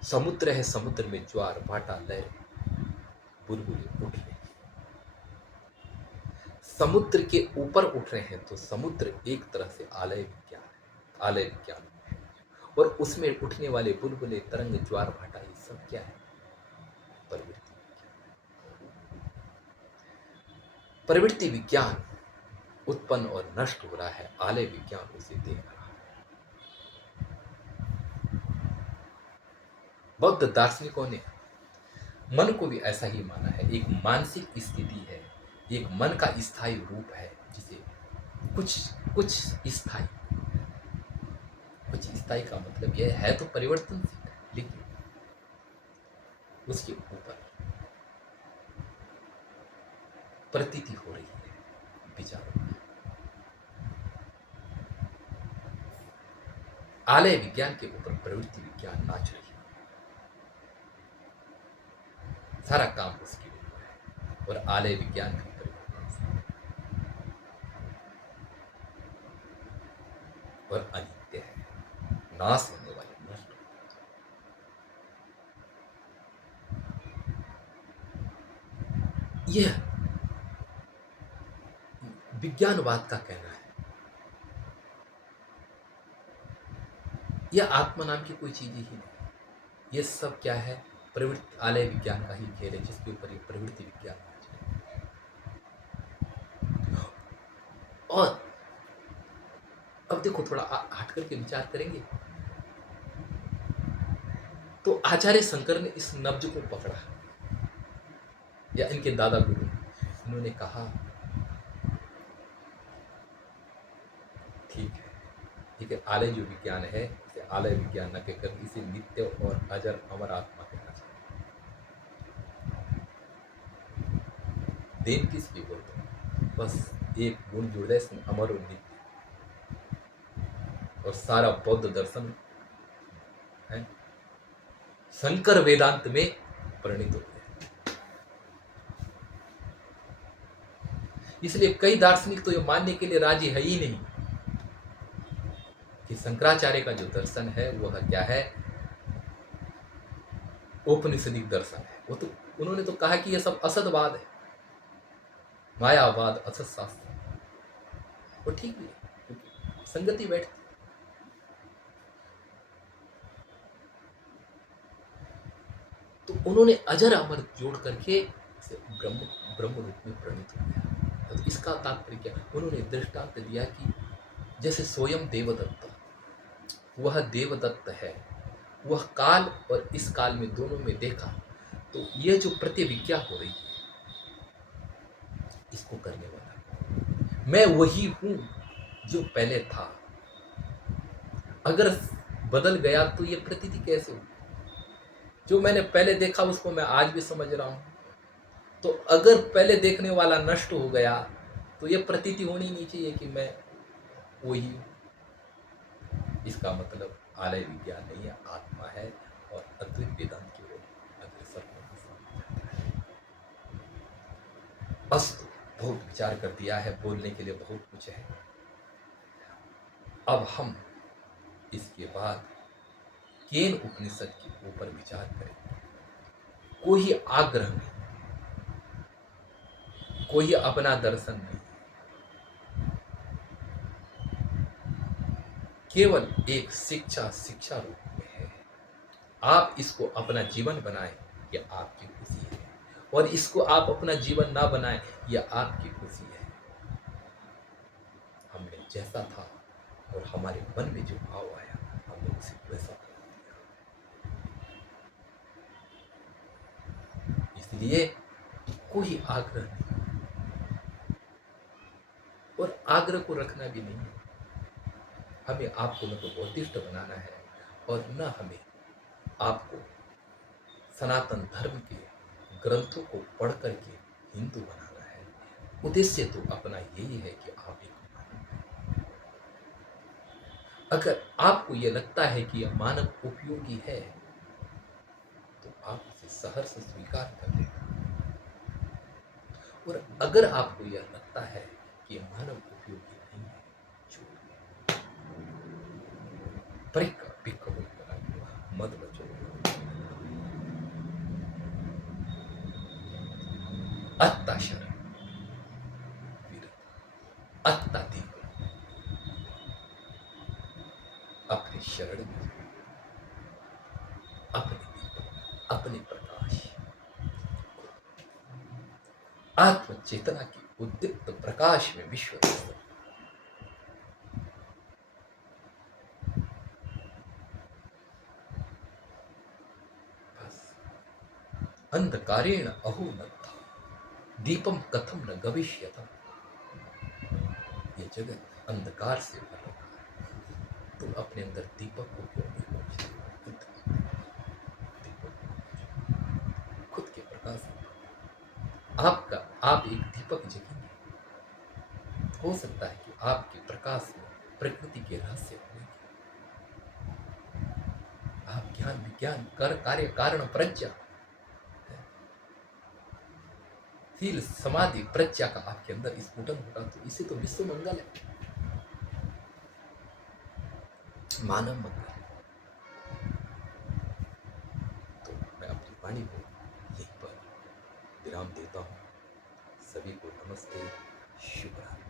समुद्र है, समुद्र में ज्वार भाटा लहर बुलबुलें उठ रही हैं। समुद्र के ऊपर उठ रहे हैं तो समुद्र एक तरह से आलय विज्ञान है, आलय विज्ञान है। और उसमें उठने वाले बुलबुले तरंग ज्वार भाटा ये सब क्या है? प्रवृत्ति विज्ञान। प्रवृत्ति विज्ञान उत्पन्न और नष्ट हो रहा है, आलय विज्ञान उसे देख रहा है। बौद्ध दार्शनिकों ने मन को भी ऐसा ही माना है, एक मानसिक स्थिति है, एक मन का स्थायी रूप है, जिसे कुछ कुछ स्थायी, कुछ स्थायी का मतलब यह है तो परिवर्तनशील है, लेकिन उसके ऊपर प्रतीति हो रही है विचारों की। आलय विज्ञान के ऊपर प्रवृत्ति विज्ञान नाच रही है, सारा काम उसके ऊपर है, और आलय विज्ञान भी परिवर्तनशील और अनित्य है, नाश होने वाले, नष्ट होने वाले। यह विज्ञानवाद का कहना है। यह आत्मा नाम की कोई चीज ही नहीं, ये सब क्या है? प्रवृत्ति, आलय विज्ञान का ही खेल है, जिसके ऊपर ये प्रवृत्ति विज्ञान है। और अब देखो, थोड़ा हट करके विचार करेंगे तो आचार्य शंकर ने इस नब्ज को पकड़ा, या इनके दादा गुरु, उन्होंने कहा ठीक है, ठीक है, आलय जो विज्ञान है इसे आलय विज्ञान न कहकर इसे नित्य और अजर अमर आत्मा कहना चाहिए। देन किसकी बोलते हैं? बस एक गुण जुड़ जाए इसमें, अमर और नित्य, और सारा बौद्ध दर्शन है शंकर वेदांत में परिणित हो गया। इसलिए कई दार्शनिक तो ये मानने के लिए राजी है ही नहीं कि शंकराचार्य का जो दर्शन है वह क्या है? औपनिषदिक दर्शन है। वो तो उन्होंने तो कहा कि यह सब असतवाद है, मायावाद, असत शास्त्र। वो ठीक भी है, क्योंकि संगति बैठती। तो उन्होंने अजर अमर जोड़ करके ब्रह्म ब्रह्म रूप में परिणित हो गया। तो इसका तात्पर्य क्या? उन्होंने दृष्टांत दिया कि जैसे स्वयं देवदत्त, वह देवदत्त है, वह काल और इस काल में दोनों में देखा, तो यह जो प्रतिविज्ञा हो रही है इसको करने वाला मैं वही हूं जो पहले था। अगर बदल गया तो ये प्रतीति कैसे हो? जो मैंने पहले देखा उसको मैं आज भी समझ रहा हूं, तो अगर पहले देखने वाला नष्ट हो गया तो ये प्रतीति होनी नहीं चाहिए कि मैं वही हूं। इसका मतलब आलय विज्ञान नहीं है, आत्मा है, और अद्वैत वेदांत की ओर अग्रसर होना समझाता है। अस्तु, बहुत विचार कर दिया है, बोलने के लिए बहुत कुछ है। अब हम इसके बाद केन उपनिषद के ऊपर विचार करेंगे। कोई आग्रह नहीं, कोई अपना दर्शन नहीं, केवल एक शिक्षा, शिक्षा रूप में है। आप इसको अपना जीवन बनाएं, यह आपकी खुशी है, और इसको आप अपना जीवन ना बनाएं, यह आपकी खुशी है। हमने जैसा था और हमारे मन में जो भाव आया, हमने उसे वैसा कर दिया। इसलिए कोई आग्रह नहीं, और आग्रह को रखना भी नहीं है। हमें आपको न तो बौद्धिस्ट बनाना है, और न हमें आपको सनातन धर्म के ग्रंथों को पढ़ करके हिंदू बनाना है। उद्देश्य तो अपना यही है कि आप एक अगर आपको यह लगता है कि यह मानव उपयोगी है तो आप इसे सहर्ष स्वीकार कर लें, और अगर आपको यह लगता है कि यह मानव उपयोगी नहीं है, छोड़ दें। परिक्का पिक्का मत बचो। अत्ता शरण विरत, अत्ता दीप, अपने शरण में, अपने दीप, अपने प्रकाश, आत्म चेतना की उद्दीप्त प्रकाश में विश्व अंधकारेण अहो नत्था दीपम कथम न गविष्यतम। ये जगत अंधकार से भरा है, तुम अपने अंदर दीपक को क्यों नहीं खोजते? दीपक को खोजो, खुद के प्रकाश में। आपका आप एक दीपक जगेंगे। हो सकता है कि आपके प्रकाश में प्रकृति के रहस्य होंगे। आप ज्ञान विज्ञान कर कार्य कारण प्रज्ञा शील समाधि प्रज्ञा का आपके अंदर स्फुटन होगा, तो इसे तो विश्व मंगल है, मानव मंगल है। तो मैं अपनी वाणी को यहीं पर विराम देता हूँ। सभी को नमस्ते, शुभ रात्रि।